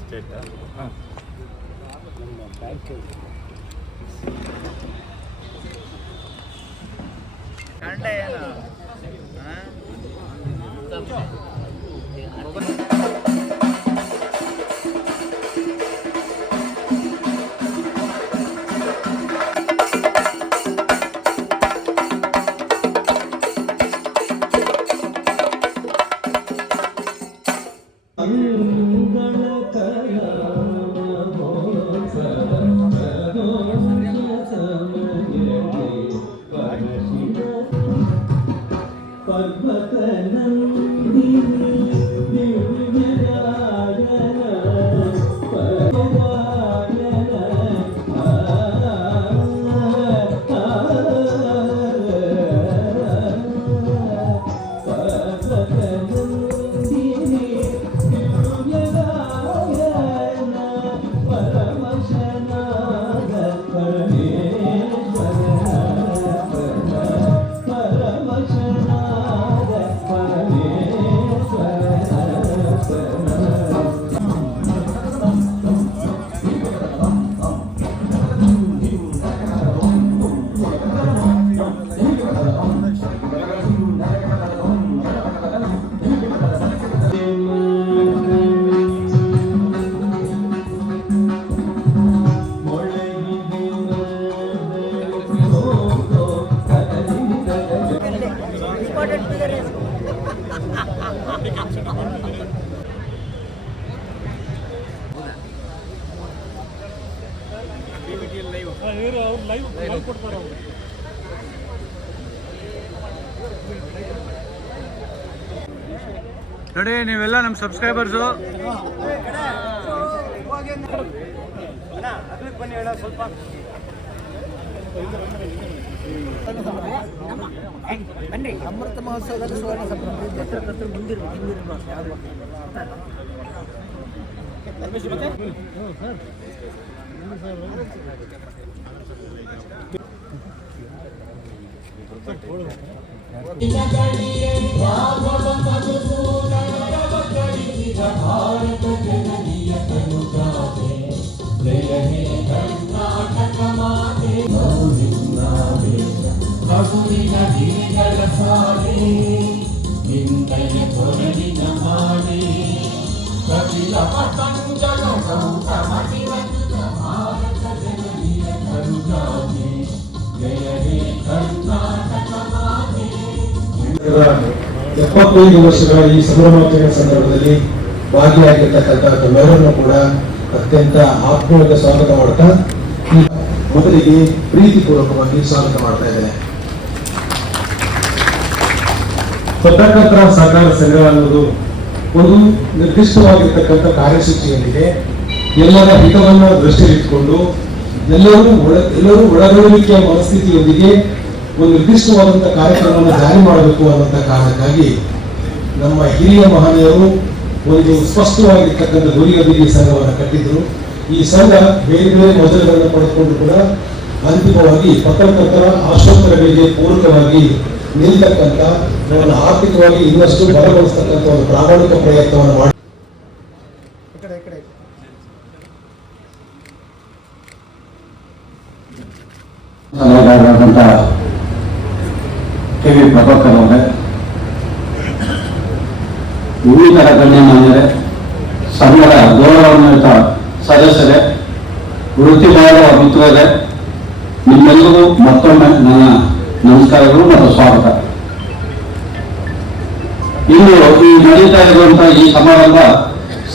State ಹಾಂ ನಮ್ಮ bank ಕಂಡ ಏನು ನೋಡಿ ನೀವೆಲ್ಲ ನಮ್ಮ ಸಬ್ಸ್ಕ್ರೈಬರ್ಸು. ಸ್ವಲ್ಪ ಬನ್ನಿ. ಅಮೃತ ಮಹೋತ್ಸವದಲ್ಲಿ ಸುವರ್ಣ ಸಂಭ್ರಮ ಮುಂದಿರುವ ಎಪ್ಪತ್ತೈದು ವರ್ಷಗಳ ಈ ಸಂಭ್ರಮಾಚರಣೆ ಸಂದರ್ಭದಲ್ಲಿ ಭಾಗಿಯಾಗಿರ್ತಕ್ಕಂಥ ತಮ್ಮೆಲ್ಲರನ್ನು ಕೂಡ ಅತ್ಯಂತ ಆತ್ಮೀಯವಾದ ಸ್ವಾಗತ ಮಾಡ್ತಾ ಮೊದಲಿಗೆ ಪ್ರೀತಿಪೂರ್ವಕವಾಗಿ ಸ್ವಾಗತ ಮಾಡ್ತಾ ಇದ್ದೇನೆ. ಪತ್ರಕರ್ತರ ಸಹಕಾರ ಸಂಘ ಅನ್ನೋದು ಒಂದು ನಿರ್ದಿಷ್ಟವಾಗಿರ್ತಕ್ಕಂಥ ಕಾರ್ಯಸೂಚಿಯಲ್ಲಿದೆ. ಎಲ್ಲರ ಹಿತವನ್ನ ದೃಷ್ಟಿಯಲ್ಲಿಟ್ಟುಕೊಂಡು ಎಲ್ಲರೂ ಒಳಗೊಳ್ಳುವಿಕೆಯ ಮನಸ್ಥಿತಿಯೊಂದಿಗೆ ಒಂದು ನಿರ್ದಿಷ್ಟವಾದಂತಹ ಕಾರ್ಯಕ್ರಮವನ್ನು ಜಾರಿ ಮಾಡಬೇಕು ಅನ್ನುವಂಥ ಕಾರಣಕ್ಕಾಗಿ ನಮ್ಮ ಹಿರಿಯ ಮಹನೀಯರು ಒಂದು ಸ್ಪಷ್ಟವಾಗಿರ್ತಕ್ಕಂಥ ಗುರಿಯೊಂದಿಗೆ ಈ ಸಂಘವನ್ನು ಕಟ್ಟಿದ್ರು. ಈ ಸಂಘ ಬೇರೆ ಬೇರೆ ಮೊದಲುಗಳನ್ನು ಪಡೆದುಕೊಂಡು ಕೂಡ ಅಂತಿಮವಾಗಿ ಪತ್ರಕರ್ತರ ಆಶೋತ್ತರಗಳಿಗೆ ಪೂರಕವಾಗಿ ನಿಲ್ತಕ್ಕಂಥ ಅವರನ್ನು ಆರ್ಥಿಕವಾಗಿ ಇನ್ನಷ್ಟು ಬಲಗೊಳಿಸ್ತಕ್ಕಂಥ ಒಂದು ಪ್ರಾಮಾಣಿಕ ಪ್ರಯತ್ನವನ್ನು ಮಾಡಿ ಕೆ ವಿ ಪ್ರಭಾಕರ್ ಅವರೇ, ವಿವಿಧರ ಗಣ್ಯಮಾನ್ಯರೇ, ಸಂಘದ ಗೌರವಾನ್ವಿತ ಸದಸ್ಯರೇ, ವೃತ್ತಿಬಾರ ಮಿತ್ರರೇ, ನಿಮ್ಮೆಲ್ಲರಿಗೂ ಮತ್ತೊಮ್ಮೆ ನನ್ನ ನಮಸ್ಕಾರಗಳು ಮತ್ತು ಸ್ವಾಗತ. ಇನ್ನು ಈ ನಡೀತಾ ಇರುವಂತಹ ಈ ಸಮಾರಂಭ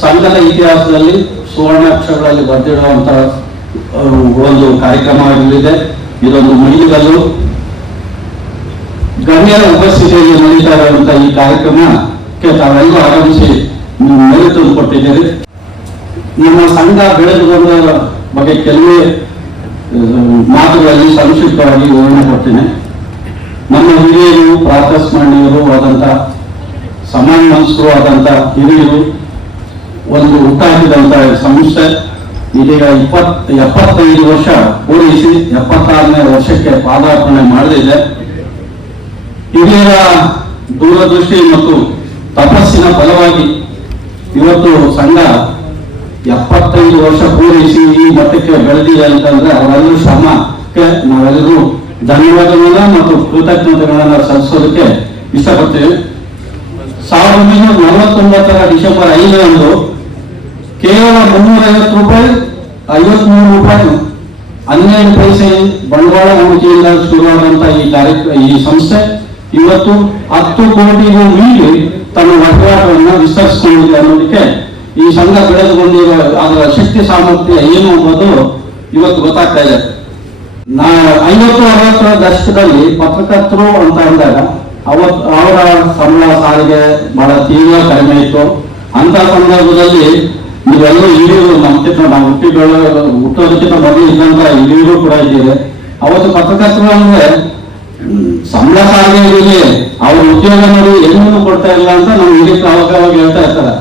ಸಂಘದ ಇತಿಹಾಸದಲ್ಲಿ ಸುವರ್ಣಾಕ್ಷರಗಳಲ್ಲಿ ಬರೆದಿರುವಂತಹ ಒಂದು ಕಾರ್ಯಕ್ರಮವಾಗಲಿದೆ. ಇದೊಂದು ಮೈಲಿಗಲ್ಲು. ಗಣ್ಯರ ಉಪಸ್ಥಿತಿಯಲ್ಲಿ ನಡೀತಾ ಇರುವಂತಹ ಈ ಕಾರ್ಯಕ್ರಮಕ್ಕೆ ತಾವೆಲ್ಲ ಆಗಮಿಸಿ ಮೇಲೆ ತಂದುಕೊಟ್ಟಿದ್ದೀರಿ. ನಮ್ಮ ಸಂಘ ಬೆಳೆದು ಬಂದ ಬಗ್ಗೆ ಕೆಲವೇ ಮಾತುಗಳಲ್ಲಿ ಸಂಕ್ಷಿಪ್ತವಾಗಿ ವಿವರಣೆ ಕೊಡ್ತೇನೆ. ನಮ್ಮ ಹಿರಿಯರು, ಪ್ರಾತಸ್ಮರಣೀಯರು ಆದಂಥ, ಸಮಾನ ಮನಸ್ಕರು ಆದಂಥ ಹಿರಿಯರು ಒಂದು ಹುಟ್ಟಾಕಿದಂಥ ಸಂಸ್ಥೆ ಇದೀಗ 75 ವರ್ಷ ಪೂರೈಸಿ 76ನೇ ವರ್ಷಕ್ಕೆ ಪಾದಾರ್ಪಣೆ ಮಾಡಲಿದೆ. ಹಿರಿಯರ ದೂರದೃಷ್ಟಿ ಮತ್ತು ತಪಸ್ಸಿನ ಫಲವಾಗಿ ಇವತ್ತು ಸಂಘ 75 ವರ್ಷ ಪೂರೈಸಿ ಈ ಮಟ್ಟಕ್ಕೆ ಬೆಳೆದಿದೆ ಅಂತಂದ್ರೆ ಅವರೆಲ್ಲರೂ ಶ್ರಮಕ್ಕೆ ನಾವೆಲ್ಲರೂ ಧನ್ಯವಾದಗಳನ್ನ ಮತ್ತು ಕೃತಜ್ಞತೆಗಳನ್ನ ಸಲ್ಲಿಸೋದಕ್ಕೆ ಇಷ್ಟಪಡ್ತೇವೆ. 1949 ಡಿಸೆಂಬರ್ 5ರಂದು ಕೇವಲ 350 ರೂಪಾಯಿ 53 ರೂಪಾಯಿ 12 ಪೈಸೆ ಬಂಡವಾಳ ಹೂಡಿಕೆಯಿಂದ ಶುರುವಾದಂತಹ ಈ ಸಂಸ್ಥೆ ಇವತ್ತು 10 ಕೋಟಿಗೂ ಮೀರಿ ತನ್ನ ವಹಿವಾಟವನ್ನು ವಿಸ್ತರಿಸಿಕೊಂಡಿದೆ ಅನ್ನೋದಕ್ಕೆ ಈ ಸಂಘ ಬೆಳೆದುಕೊಂಡಿರುವ ಅದರ ಶಕ್ತಿ ಸಾಮರ್ಥ್ಯ ಏನು ಅನ್ನೋದು ಇವತ್ತು ಗೊತ್ತಾಗ್ತಾ ಇದೆ. 50-60 ದಶಕದಲ್ಲಿ ಪತ್ರಕರ್ತರು ಅಂತ ಅಂದಾಗ ಅವರ ಸಂಬಳ ಸಾರಿಗೆ ಬಹಳ ತೀವ್ರ ಕಡಿಮೆ ಇತ್ತು. ಅಂತ ಸಂದರ್ಭದಲ್ಲಿ ನೀವೆಲ್ಲರೂ ಹಿರಿಯರು ನಮ್ಗಿಂತ ನಾವು ಹುಟ್ಟೋದಕ್ಕಿಂತ ಮೊದಲು ಇದ್ದಂತ ಹಿರಿಯರು ಕೂಡ ಇದ್ದೀವಿ. ಅವತ್ತು ಪತ್ರಕರ್ತರು ಅಂದ್ರೆ ಸಂಬಳ ಸಾರಿಗೆ ಅವ್ರ ಉದ್ಯೋಗ ನೋಡಿ ಏನೂ ಕೊಡ್ತಾ ಇಲ್ಲ ಅಂತ ನಾವು ಹಿರಿಯರು ಅವಾಗ ಹೇಳ್ತಾ ಇರ್ತಾರೆ.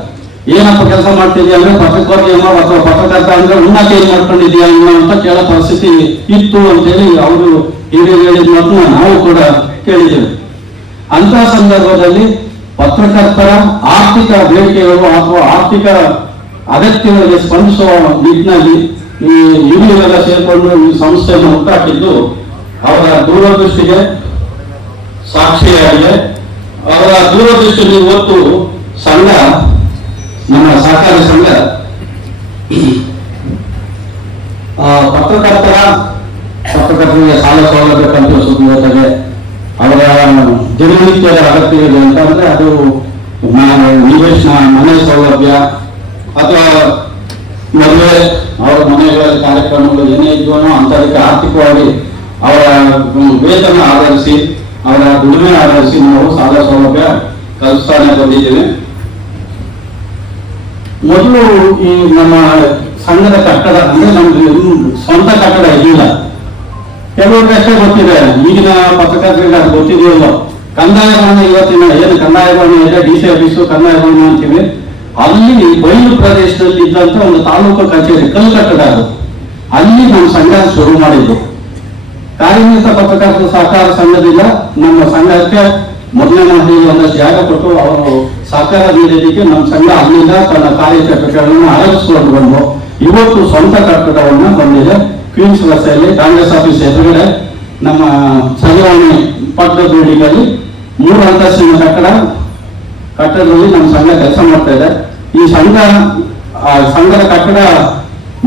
ಏನಪ್ಪ ಕೆಲಸ ಮಾಡ್ತಿದ್ಯಾ ಅಂದ್ರೆ ಪತ್ರಕರ್ತ ಅಥವಾ ಪತ್ರಕರ್ತ ಅಂದ್ರೆ ಉನ್ನತ ಏನ್ ಮಾಡ್ಕೊಂಡಿದ್ಯಾ ಅಂತ ಕೇಳೋ ಪರಿಸ್ಥಿತಿ ಇತ್ತು ಅಂತೇಳಿ ಅವರು ಹಿರಿಯರು ಹೇಳಿದ ಮಾತನ್ನ ನಾವು ಕೂಡ ಕೇಳಿದ್ದೇವೆ. ಅಂತ ಸಂದರ್ಭದಲ್ಲಿ ಪತ್ರಕರ್ತರ ಆರ್ಥಿಕ ಬೇಡಿಕೆಗಳು ಅಥವಾ ಆರ್ಥಿಕ ಅಗತ್ಯಗಳಿಗೆ ಸ್ಪಂದಿಸುವ ನಿಟ್ಟಿನಲ್ಲಿ ಈ ಹಿರಿಯರೆಲ್ಲ ಸೇರ್ಕೊಂಡು ಈ ಸಂಸ್ಥೆಯನ್ನು ಹುಟ್ಟಾಕಿದ್ದು ಅವರ ದೂರದೃಷ್ಟಿಗೆ ಸಾಕ್ಷಿಯಾಗಿದೆ. ಅವರ ದೂರದೃಷ್ಟಿಯಲ್ಲಿ ಇವತ್ತು ಸಂಘ, ನಮ್ಮ ಸಹಕಾರಿ ಸಂಘ ಪತ್ರಕರ್ತರಿಗೆ ಸಾಲ ಸೌಲಭ್ಯ ಕಲ್ಪಿಸುವ ಜೊತೆಗೆ ಅವರ ದಿನನಿತ್ಯದ ಅಗತ್ಯವಿದೆ ಅಂತಂದ್ರೆ ಅದು ನಿವೇಶನ, ಮನೆ ಸೌಲಭ್ಯ ಅಥವಾ ಮದುವೆ, ಅವರ ಮನೆಗಳ ಕಾರ್ಯಕ್ರಮಗಳು ಏನೇ ಇದ್ವೋ ಅಂತದಕ್ಕೆ ಆರ್ಥಿಕವಾಗಿ ಅವರ ವೇತನ ಆಧರಿಸಿ ಅವರ ದುಡಿಮೆ ಆಧರಿಸಿ ನಾವು ಸಾಲ ಸೌಲಭ್ಯ ಕಲ್ಪಿಸ್ತಾನೆ ಬಂದಿದ್ದೇವೆ. ಮೊದಲು ಈ ನಮ್ಮ ಸಂಘದ ಕಟ್ಟಡ ಅಂದ್ರೆ ನಮ್ಗೆ ಸ್ವಂತ ಕಟ್ಟಡ ಇರಲಿಲ್ಲ. ಕೆಲವರಿಗೆ ಅಷ್ಟೇ ಗೊತ್ತಿದೆ, ಈಗಿನ ಪತ್ರಕರ್ತರಿಗೆ ಅದು ಗೊತ್ತಿದೆಯಲ್ಲ. ಕಂದಾಯ ಭವನ ಇವತ್ತಿನ ಏನು ಕಂದಾಯ ಭವನ ಇದೆ, DC ಆಫೀಸು ಕಂದಾಯ ಭವನ ಅಂತೀವಿ, ಅಲ್ಲಿ ಬಯಲು ಪ್ರದೇಶದಲ್ಲಿ ಇದ್ದಂತ ಒಂದು ತಾಲೂಕು ಕಚೇರಿ ಕಲ್ಲು ಕಟ್ಟಡ ಅದು. ಅಲ್ಲಿ ನಮ್ಮ ಸಂಘ ಶುರು ಮಾಡಿದ್ದು. ಕಾರ್ಯನಿರತ ಪತ್ರಕರ್ತರ ಸಹಕಾರ ಸಂಘದಿಂದ ನಮ್ಮ ಸಂಘಕ್ಕೆ ಮೊದಲನೇ ಮಹಡಿಯಲ್ಲಿ ಒಂದಷ್ಟು ಜಾಗ ಕೊಟ್ಟು ಅವರು ಸಹಕಾರ ನೀಡಲಿಕ್ಕೆ ನಮ್ಮ ಸಂಘ ಅಲ್ಲಿಂದ ತನ್ನ ಕಾರ್ಯಚಟುವಟಿಕೆಗಳನ್ನು ಆರಂಭಿಸಿಕೊಂಡು ಬಂದು ಇವತ್ತು ಸ್ವಂತ ಕಟ್ಟಡವನ್ನು ಹೊಂದಿದೆ. ಕ್ವೀನ್ಸ್ ರಸ್ತೆಯಲ್ಲಿ ಕಾಂಗ್ರೆಸ್ ಆಫೀಸ್ ಎದುರುಗಡೆ ನಮ್ಮ ಸಂಘವಾಣಿ ಪಕ್ಕದ ಬಿಲ್ಡಿಂಗ್ ಅಲ್ಲಿ 3 ಅಂತಸ್ತಿನ ಕಟ್ಟಡದಲ್ಲಿ ನಮ್ಮ ಸಂಘ ಕೆಲಸ ಮಾಡ್ತಾ ಇದೆ. ಈ ಸಂಘದ ಕಟ್ಟಡ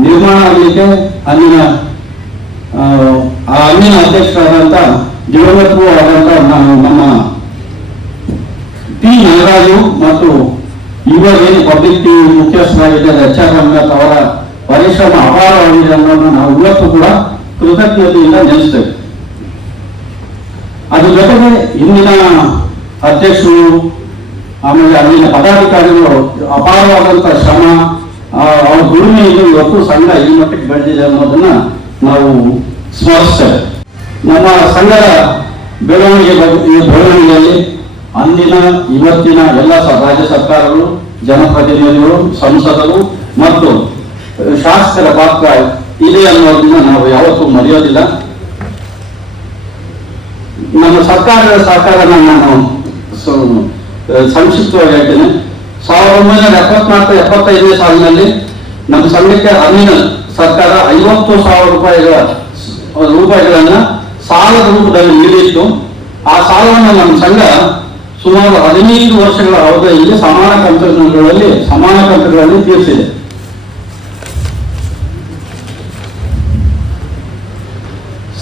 ನಿರ್ಮಾಣ ಆಗಲಿಕ್ಕೆ ಅಲ್ಲಿನ ಅಧ್ಯಕ್ಷರಾದಂತ ದಿವಂಗತರು ಆದಂತ ನಮ್ಮ ಟಿ ನಾಗರಾಜು ಮತ್ತು ಇವಾಗೇನು ಪಬ್ಲಿಕ್ ಟಿವಿ ಮುಖ್ಯಸ್ಥರಾಗಿದ್ದಾರೆ HR ರಂಗನಾಥ್ ಅವರ ಪರಿಶ್ರಮ ಅಪಾರವಾಗಿದೆ ಅನ್ನೋದನ್ನು ನಾವು ಇವತ್ತು ಕೂಡ ಕೃತಜ್ಞತೆಯಿಂದ ನೆನೆಸ್ತೇವೆ. ಅದ್ರ ಜೊತೆಗೆ ಇಂದಿನ ಅಧ್ಯಕ್ಷರು ಆಮೇಲೆ ಅಲ್ಲಿನ ಪದಾಧಿಕಾರಿಗಳು ಅಪಾರವಾದಂತಹ ಶ್ರಮ, ಅವ್ರ ದುಡಿಮೆಯಿಂದ ಇವತ್ತು ಸಂಘ ಈ ಮಟ್ಟಕ್ಕೆ ಬೆಳೆದಿದೆ ಅನ್ನೋದನ್ನ ನಾವು ಸ್ಮರಿಸ್ತೇವೆ. ನಮ್ಮ ಸಂಘದ ಬೆಳವಣಿಗೆಯಲ್ಲಿ ಅಂದಿನ ಇವತ್ತಿನ ಎಲ್ಲ ರಾಜ್ಯ ಸರ್ಕಾರಗಳು, ಜನಪ್ರತಿನಿಧಿಗಳು, ಸಂಸದರು ಮತ್ತು ಶಾಸಕರ ಪಾತ್ರ ಇದೆ ಅನ್ನೋದನ್ನ ನಾವು ಯಾವತ್ತೂ ಮರೆಯೋದಿಲ್ಲ. ನಮ್ಮ ಸರ್ಕಾರದ ಸಹಕಾರನ ನಾನು ಸಂಕ್ಷಿಪ್ತವಾಗಿ ಹೇಳ್ತೇನೆ. 1974-75ನೇ ಸಾಲಿನಲ್ಲಿ ನಮ್ಮ ಸಂಘಕ್ಕೆ ಅಂದಿನ ಸರ್ಕಾರ 50,000 ರೂಪಾಯಿಗಳನ್ನ ಸಾಲದ ರೂಪದಲ್ಲಿ ನೀಡಿತ್ತು. ಆ ಸಾಲವನ್ನು ನಮ್ಮ ಸಂಘ ಸುಮಾರು 15 ವರ್ಷಗಳ ಅವಧಿಯಲ್ಲಿ ಸಮಾನ ಕಂತುಗಳಲ್ಲಿ ತೀರಿಸಿದೆ.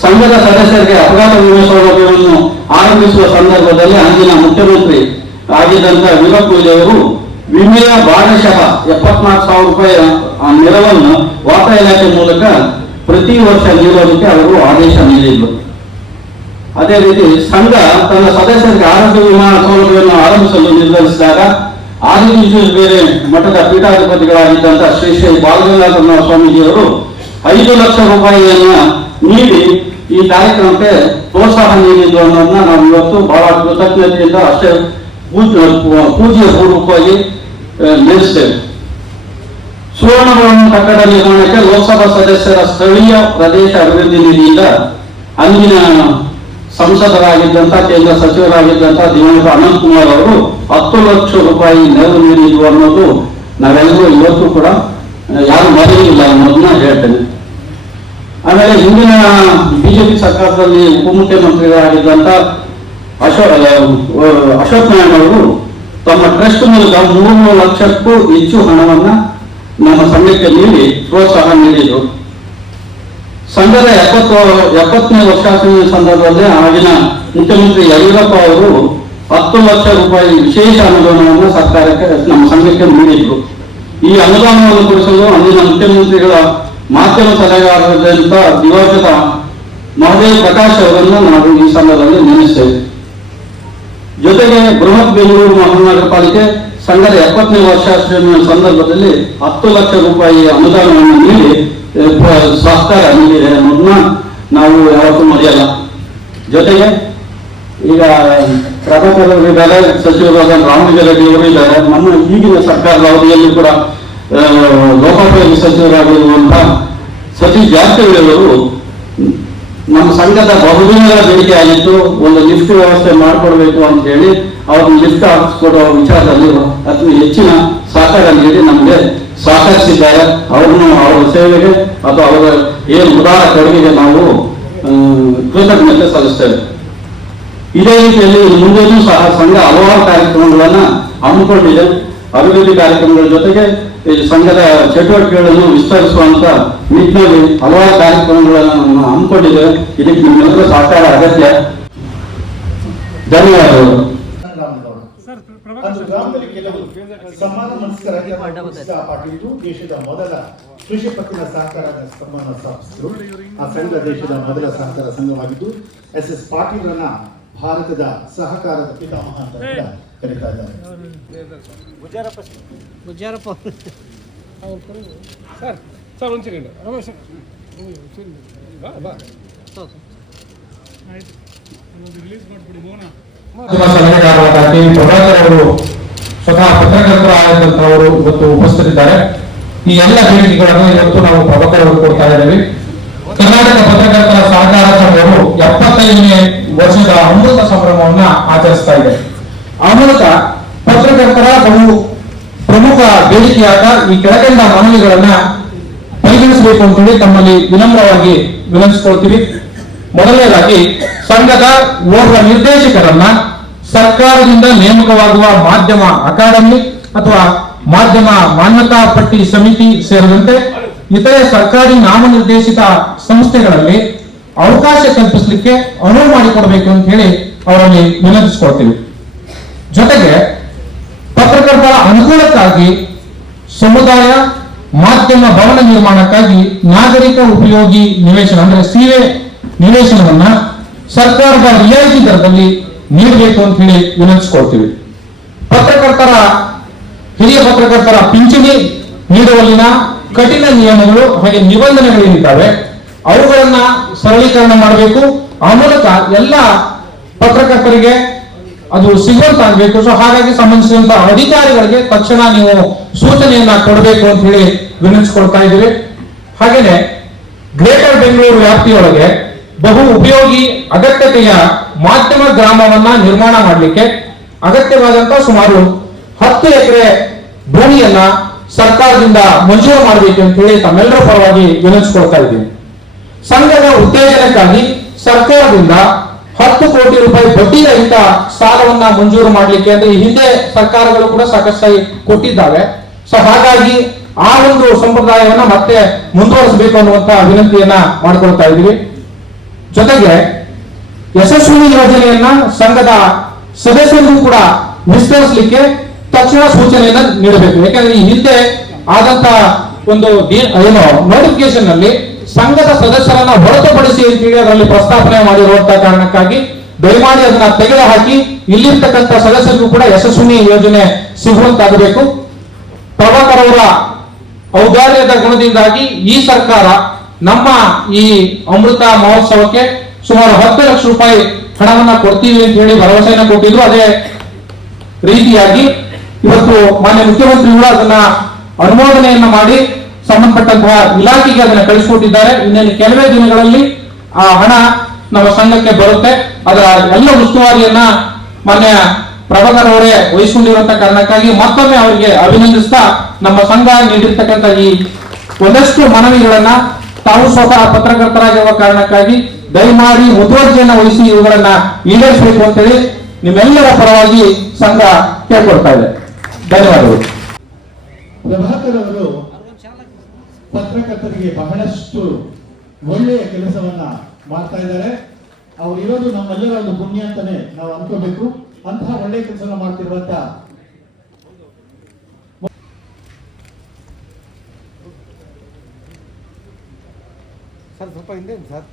ಸಂಘದ ಸದಸ್ಯರಿಗೆ ಅಪಘಾತ ವಿಮೆ ಸೌಲಭ್ಯವನ್ನು ಆರಂಭಿಸುವ ಸಂದರ್ಭದಲ್ಲಿ ಅಂದಿನ ಮುಖ್ಯಮಂತ್ರಿ ಆಗಿದ್ದಂತ ವೀರಪ್ಪ ಮೊಯ್ಲಿಯವರು ವಿಮೆಯ ಭಾಗಶಃ 74,000 ರೂಪಾಯಿ ನೆರವನ್ನು ವಾರ್ತಾ ಇಲಾಖೆ ಮೂಲಕ ಪ್ರತಿ ವರ್ಷ ನೀಡೋದಕ್ಕೆ ಅವರು ಆದೇಶ ನೀಡಿದ್ರು. ಅದೇ ರೀತಿ ಸಂಘ ತನ್ನ ಸದಸ್ಯರಿಗೆ ಆರೋಗ್ಯ ವಿಮಾ ಸೌಲಭ್ಯವನ್ನು ಆರಂಭಿಸಲು ನಿರ್ಧರಿಸಿದಾಗ ಆದಿಚುಂಚನಗಿರಿ ಬೇರೆ ಮಠದ ಪೀಠಾಧಿಪತಿಗಳಾಗಿದ್ದಂತ ಶ್ರೀ ಬಾಲಗಂಗಾಧರ ಸ್ವಾಮೀಜಿಯವರು 5 ಲಕ್ಷ ರೂಪಾಯಿಯನ್ನ ನೀಡಿ ಈ ಕಾರ್ಯಕ್ರಮಕ್ಕೆ ಪ್ರೋತ್ಸಾಹ ನೀಡಿದ್ದು ಅನ್ನೋದನ್ನ ನಾವು ಇವತ್ತು ಬಹಳ ಕೃತಜ್ಞತೆಯಿಂದ ಅಷ್ಟೇ ಪೂಜ್ಯ ಪೂರ್ವಕವಾಗಿ ನೆಲೆಸ್ತೇವೆ. ಸುವರ್ಣಭವನ ಕಟ್ಟಡ ನಿರ್ಮಾಣಕ್ಕೆ ಲೋಕಸಭಾ ಸದಸ್ಯರ ಸ್ಥಳೀಯ ಪ್ರದೇಶ ಅಭಿವೃದ್ಧಿ ನಿಧಿಯಿಂದ ಅಂದಿನ ಸಂಸದರಾಗಿದ್ದಂತ ಕೇಂದ್ರ ಸಚಿವರಾಗಿದ್ದಂತ ದಿವಂಗತ ಅನಂತ್ ಕುಮಾರ್ ಅವರು 10 ಲಕ್ಷ ರೂಪಾಯಿ ನೆರವು ನೀಡಿದ್ರು ಅನ್ನೋದು ನಾವೆಲ್ಲರೂ ಇವತ್ತು ಕೂಡ ಯಾರು ಮರೆಯಿಲ್ಲ ಅನ್ನೋದನ್ನ ಹೇಳ್ತೇನೆ. ಆಮೇಲೆ ಹಿಂದಿನ ಬಿಜೆಪಿ ಸರ್ಕಾರದಲ್ಲಿ ಉಪಮುಖ್ಯಮಂತ್ರಿಗಳಾಗಿದ್ದಂತ ಅಶೋಕ್ ನಾರಾಯಣ ಅವರು ತಮ್ಮ ಟ್ರಸ್ಟ್ ಮೂಲಕ 3 ಲಕ್ಷಕ್ಕೂ ಹೆಚ್ಚು ಹಣವನ್ನ ನಮ್ಮ ಸಂಘಕ್ಕೆ ನೀಡಿ ಪ್ರೋತ್ಸಾಹ ನೀಡಿದರು. ಸಂಘದ 70ನೇ ವರ್ಷಾಚರಣೆ ಸಂದರ್ಭದಲ್ಲಿ ಆಗಿನ ಮುಖ್ಯಮಂತ್ರಿ ಯಡಿಯೂರಪ್ಪ ಅವರು 10 ಲಕ್ಷ ರೂಪಾಯಿ ವಿಶೇಷ ಅನುದಾನವನ್ನು ಸರ್ಕಾರಕ್ಕೆ ನಮ್ಮ ಸಂಘಕ್ಕೆ ನೀಡಿದ್ರು. ಈ ಅನುದಾನವನ್ನು ಕೊಡಿಸಲು ಅಂದಿನ ಮುಖ್ಯಮಂತ್ರಿಗಳ ಮಾಧ್ಯಮ ಸಲಹೆಗಾರರಾದಂಥ ದಿವಂಗತ ಮಹದೇವ್ ಪ್ರಕಾಶ್ ಅವರನ್ನು ನಾವು ಈ ಸಂದರ್ಭದಲ್ಲಿ ನೆನೆಸ್ತೇವೆ. ಜೊತೆಗೆ ಬೃಹತ್ ಬೆಂಗಳೂರು ಮಹಾನಗರ ಪಾಲಿಕೆ ಸಂಘದ 70ನೇ ವರ್ಷಾಚರಣೆಯ ಸಂದರ್ಭದಲ್ಲಿ 10 ಲಕ್ಷ ರೂಪಾಯಿ ಅನುದಾನವನ್ನು ನೀಡಿ ಸಹಕಾರ ನೀಡಿದೆ ಅನ್ನೋದನ್ನ ನಾವು ಯಾವತ್ತೂ ಮರೆಯಲ್ಲ. ಜೊತೆಗೆ ಈಗ ಪ್ರಭಾಕರ್ ಅವರು ಇದ್ದಾರೆ, ಸಚಿವರಾದ ರಾಮಲಿಂಗಾರೆಡ್ಡಿ ಅವರು ಇದ್ದಾರೆ. ನಮ್ಮ ಈಗಿನ ಸರ್ಕಾರದ ಅವಧಿಯಲ್ಲಿ ಕೂಡ ಲೋಕೋಪಯೋಗಿ ಸಚಿವರಾಗಿರುವಂತಹ ಸತೀಶ್ ಜಾರಕಿಹೊಳಿ ಅವರು ನಮ್ಮ ಸಂಘದ ಬಹುದಿನಗಳ ಬೇಡಿಕೆ ಆಗಿತ್ತು, ಒಂದು ಲಿಫ್ಟ್ ವ್ಯವಸ್ಥೆ ಮಾಡಿಕೊಡ್ಬೇಕು ಅಂತ ಹೇಳಿ ಅವ್ರನ್ನ ಲಿಫ್ಟ್ ಹಾಕಿಸ್ಕೊಡುವ ವಿಚಾರದಲ್ಲಿ ಅತಿ ಹೆಚ್ಚಿನ ಸಹಕಾರ ನೀಡಿ ನಮಗೆ ಸಹಕರಿಸಿದ್ದಾರೆ. ಅವ್ರನ್ನು ಅವರ ಸೇವೆಗೆ ಅಥವಾ ಅವರ ಏನು ಉದಾರ ಕೊಡುಗೆಗೆ ನಾವು ಕೃತಜ್ಞತೆ ಸಲ್ಲಿಸ್ತೇವೆ. ಇದೇ ರೀತಿಯಲ್ಲಿ ಮುಂದೆಯೂ ಸಹ ಸಂಘ ಹಲವಾರು ಕಾರ್ಯಕ್ರಮಗಳನ್ನ ಹಮ್ಮಿಕೊಂಡಿದೆ. ಅಭಿವೃದ್ಧಿ ಕಾರ್ಯಕ್ರಮಗಳ ಜೊತೆಗೆ ಈ ಸಂಘದ ಚಟುವಟಿಕೆಗಳನ್ನು ವಿಸ್ತರಿಸುವಂತ ನಿಟ್ಟಿನಲ್ಲಿ ಹಲವಾರು ಕಾರ್ಯಕ್ರಮಗಳನ್ನು ಹಮ್ಮಿಕೊಂಡಿದ್ದೇವೆ. ಇದಕ್ಕೆ ನಿಮ್ಮೆಲ್ಲರ ಸಹಕಾರ ಅಗತ್ಯ. ಧನ್ಯವಾದಗಳು. ಒಂದು ಗ್ರಾಮದಲ್ಲಿ ಕೆಲವು ಸಮಾನ ಮನಸ್ಕರಾಗಿ ಪಾಟೀಲು ದೇಶದ ಮೊದಲ ಕೃಷಿ ಪತ್ತಿನ ಸಹಕಾರ ಸಂಘವನ್ನು ಸ್ಥಾಪಿಸಿದರು. ಆ ಸಂಘ ದೇಶದ ಮೊದಲ ಸಹಕಾರ ಸಂಘವಾಗಿದ್ದು ಎಸ್ ಪಾಟೀಲರನ್ನ ಭಾರತದ ಸಹಕಾರದ ಪಿತಾಮಹ ಅಂತ ಕರೀತಾ ಇದ್ದಾರೆ. ಸಲಹೆಗಾರರಾದ ಕೆ ವಿ ಪ್ರಭಾಕರ್ ಅವರು ಸ್ವತಃ ಪತ್ರಕರ್ತರು ಆದಂತವರು ಇವತ್ತು ಉಪಸ್ಥಿತರಿದ್ದಾರೆ. ಈ ಎಲ್ಲ ಬೇಡಿಕೆಗಳನ್ನು ಇವತ್ತು ನಾವು ಪ್ರಭಾಕರ್ ಅವರು ಕೊಡ್ತಾ ಇದ್ದೇವೆ. ಕರ್ನಾಟಕ ಪತ್ರಕರ್ತರ ಸಹಕಾರ ಸಂಘವು 75ನೇ ವರ್ಷದ ಅಮೃತ ಸಂಭ್ರಮವನ್ನ ಆಚರಿಸ್ತಾ ಇದೆ. ಅಮೃತ ಪತ್ರಕರ್ತರ ಬಹು ಪ್ರಮುಖ ಬೇಡಿಕೆಯಾದ ಈ ಕೆಳಕಂಡ ಮನವಿಗಳನ್ನ ಪರಿಗಣಿಸಬೇಕು ಅಂತ ಹೇಳಿ ತಮ್ಮಲ್ಲಿ ವಿನಮ್ರವಾಗಿ ವಿನಂತಿಸಿಕೊಳ್ತೀವಿ. ಮೊದಲನೇದಾಗಿ ಸಂಘದ ಓರ್ವ ನಿರ್ದೇಶಕರನ್ನ ಸರ್ಕಾರದಿಂದ ನೇಮಕವಾಗುವ ಮಾಧ್ಯಮ ಅಕಾಡೆಮಿ ಅಥವಾ ಮಾಧ್ಯಮ ಮಾನ್ಯತಾ ಪಟ್ಟಿ ಸಮಿತಿ ಸೇರಿದಂತೆ ಇತರೆ ಸರ್ಕಾರಿ ನಾಮನಿರ್ದೇಶಿತ ಸಂಸ್ಥೆಗಳಲ್ಲಿ ಅವಕಾಶ ಕಲ್ಪಿಸಲಿಕ್ಕೆ ಅನುವು ಮಾಡಿಕೊಡಬೇಕು ಅಂತ ಹೇಳಿ ಅವರಲ್ಲಿ ವಿನಂತಿಸಿಕೊಳ್ತೀವಿ. ಜೊತೆಗೆ ಪತ್ರಕರ್ತರ ಅನುಕೂಲಕ್ಕಾಗಿ ಸಮುದಾಯ ಮಾಧ್ಯಮ ಭವನ ನಿರ್ಮಾಣಕ್ಕಾಗಿ ನಾಗರಿಕ ಉಪಯೋಗಿ ನಿವೇಶನ ಅಂದ್ರೆ ಸಿಎ ನಿವೇಶನವನ್ನ ಸರ್ಕಾರದ ರಿಯಾಯಿತಿ ದರದಲ್ಲಿ ನೀಡಬೇಕು ಅಂತ ಹೇಳಿ ವಿನಂತಿಸಿಕೊಳ್ತೀವಿ. ಹಿರಿಯ ಪತ್ರಕರ್ತರ ಪಿಂಚಣಿ ನೀಡುವಲ್ಲಿನ ಕಠಿಣ ನಿಯಮಗಳು ಹಾಗೆ ನಿಬಂಧನೆಗಳೇನಿದ್ದಾವೆ ಅವುಗಳನ್ನ ಸರಳೀಕರಣ ಮಾಡಬೇಕು. ಆ ಮೂಲಕ ಎಲ್ಲ ಪತ್ರಕರ್ತರಿಗೆ ಅದು ಸಿಗುವಂತಾಗಬೇಕು. ಸೊ ಹಾಗಾಗಿ ಸಂಬಂಧಿಸಿದಂತಹ ಅಧಿಕಾರಿಗಳಿಗೆ ತಕ್ಷಣ ನೀವು ಸೂಚನೆಯನ್ನ ಕೊಡಬೇಕು ಅಂತ ಹೇಳಿ ವಿನಂತಿಸಿಕೊಳ್ತಾ ಇದ್ದೀವಿ. ಹಾಗೇನೆ ಗ್ರೇಟರ್ ಬೆಂಗಳೂರು ವ್ಯಾಪ್ತಿಯೊಳಗೆ ಬಹು ಉಪಯೋಗಿ ಅಗತ್ಯತೆಯ ಮಾಧ್ಯಮ ಗ್ರಾಮವನ್ನ ನಿರ್ಮಾಣ ಮಾಡಲಿಕ್ಕೆ ಅಗತ್ಯವಾದಂತಹ ಸುಮಾರು 10 ಎಕರೆ ಭೂಮಿಯನ್ನ ಸರ್ಕಾರದಿಂದ ಮಂಜೂರು ಮಾಡಬೇಕು ಅಂತ ಹೇಳಿ ತಮ್ಮೆಲ್ಲರ ಪರವಾಗಿ ವಿನಂತಿಸಿಕೊಳ್ತಾ ಇದ್ದೀವಿ. ಸಂಘದ ಉತ್ತೇಜನಕ್ಕಾಗಿ ಸರ್ಕಾರದಿಂದ 10 ಕೋಟಿ ರೂಪಾಯಿ ಬಡ್ಡಿ ರಹಿತ ಸಾಲವನ್ನ ಮಂಜೂರು ಮಾಡಲಿಕ್ಕೆ ಅಂದ್ರೆ ಈ ಹಿಂದೆ ಸರ್ಕಾರಗಳು ಕೂಡ ಸಾಕಷ್ಟು ಕೊಟ್ಟಿದ್ದಾವೆ. ಸೊ ಹಾಗಾಗಿ ಆ ಒಂದು ಸಂಪ್ರದಾಯವನ್ನ ಮತ್ತೆ ಮುಂದುವರಿಸಬೇಕು ಅನ್ನುವಂತ ವಿನಂತಿಯನ್ನ ಮಾಡಿಕೊಳ್ತಾ ಇದ್ದೀವಿ. ಜೊತೆಗೆ ಯಶಸ್ವಿನಿ ಯೋಜನೆಯನ್ನ ಸಂಘದ ಸದಸ್ಯರಿಗೂ ಕೂಡ ವಿಸ್ತರಿಸಲಿಕ್ಕೆ ತಕ್ಷಣ ಸೂಚನೆಯನ್ನ ನೀಡಬೇಕು. ಯಾಕಂದ್ರೆ ಈ ಹಿಂದೆ ಆದಂತ ಒಂದು ಏನು ನೋಟಿಫಿಕೇಶನ್ ನಲ್ಲಿ ಸಂಘದ ಸದಸ್ಯರನ್ನ ಹೊರತುಪಡಿಸಿ ಅಂತ ಹೇಳಿ ಅದರಲ್ಲಿ ಪ್ರಸ್ತಾಪನೆ ಮಾಡಿರುವಂತಹ ಕಾರಣಕ್ಕಾಗಿ ದಯಮಾಡಿ ಅದನ್ನ ತೆಗೆದುಹಾಕಿ ಇಲ್ಲಿರ್ತಕ್ಕಂಥ ಸದಸ್ಯರಿಗೂ ಕೂಡ ಯಶಸ್ವಿನಿ ಯೋಜನೆ ಸಿಗುವಂತಾಗಬೇಕು. ಪ್ರಭಾಕರ್ ಅವರ ಔದಾರ್ಯದ ಗುಣದಿಂದಾಗಿ ಈ ಸರ್ಕಾರ ನಮ್ಮ ಈ ಅಮೃತ ಮಹೋತ್ಸವಕ್ಕೆ ಸುಮಾರು 10 ಲಕ್ಷ ರೂಪಾಯಿ ಹಣವನ್ನ ಕೊಡ್ತೀವಿ ಅಂತ ಹೇಳಿ ಭರವಸೆಯನ್ನ ಕೊಟ್ಟಿದ್ರು. ಅದೇ ರೀತಿಯಾಗಿ ಇವತ್ತು ಮಾನ್ಯ ಮುಖ್ಯಮಂತ್ರಿಗಳು ಅದನ್ನ ಅನುಮೋದನೆಯನ್ನ ಮಾಡಿ ಸಂಬಂಧಪಟ್ಟಂತಹ ಇಲಾಖೆಗೆ ಅದನ್ನ ಕಳಿಸಿಕೊಟ್ಟಿದ್ದಾರೆ. ಇನ್ನೇನು ಕೆಲವೇ ದಿನಗಳಲ್ಲಿ ಆ ಹಣ ನಮ್ಮ ಸಂಘಕ್ಕೆ ಬರುತ್ತೆ. ಅದರ ಎಲ್ಲ ಉಸ್ತುವಾರಿಯನ್ನ ಮಾನ್ಯ ಪ್ರಭಾಕರ್ ಅವರೇ ವಹಿಸಿಕೊಂಡಿರುವಂತಹ ಕಾರಣಕ್ಕಾಗಿ ಮತ್ತೊಮ್ಮೆ ಅವರಿಗೆ ಅಭಿನಂದಿಸ್ತಾ ನಮ್ಮ ಸಂಘ ನೀಡಿರ್ತಕ್ಕಂಥ ಈ ಒಂದಷ್ಟು ಮನವಿಗಳನ್ನ ತಾವು ಸ್ವತಃ ಪತ್ರಕರ್ತರಾಗಿರುವ ಕಾರಣಕ್ಕಾಗಿ ದಯಮಾಡಿ ಮುತುವರ್ಜಿಯನ್ನ ವಹಿಸಿ ಇವುಗಳನ್ನ ಈಡೇರಿಸಬೇಕು ಅಂತೇಳಿ ನಿಮ್ಮೆಲ್ಲರ ಪರವಾಗಿ ಸಂಘ ಕೇಳ್ಕೊಳ್ತಾ ಇದೆ. ಧನ್ಯವಾದಗಳು. ಪ್ರಭಾಕರ್ ಅವರು ಪತ್ರಕರ್ತರಿಗೆ ಬಹಳಷ್ಟು ಒಳ್ಳೆಯ ಕೆಲಸವನ್ನ ಮಾಡ್ತಾ ಇದ್ದಾರೆ. ಅವ್ರು ಇರೋದು ನಮ್ಮೆಲ್ಲರ ಒಂದು ಪುಣ್ಯ ಅಂತಾನೆ ನಾವು ಅನ್ಕೋಬೇಕು. ಅಂತಹ ಒಳ್ಳೆಯ ಕೆಲಸವನ್ನ ಮಾಡ್ತಿರುವಂತ ಸರ್ ಸ್ವಲ್ಪ ಹಿಂದೆ ಸರ್.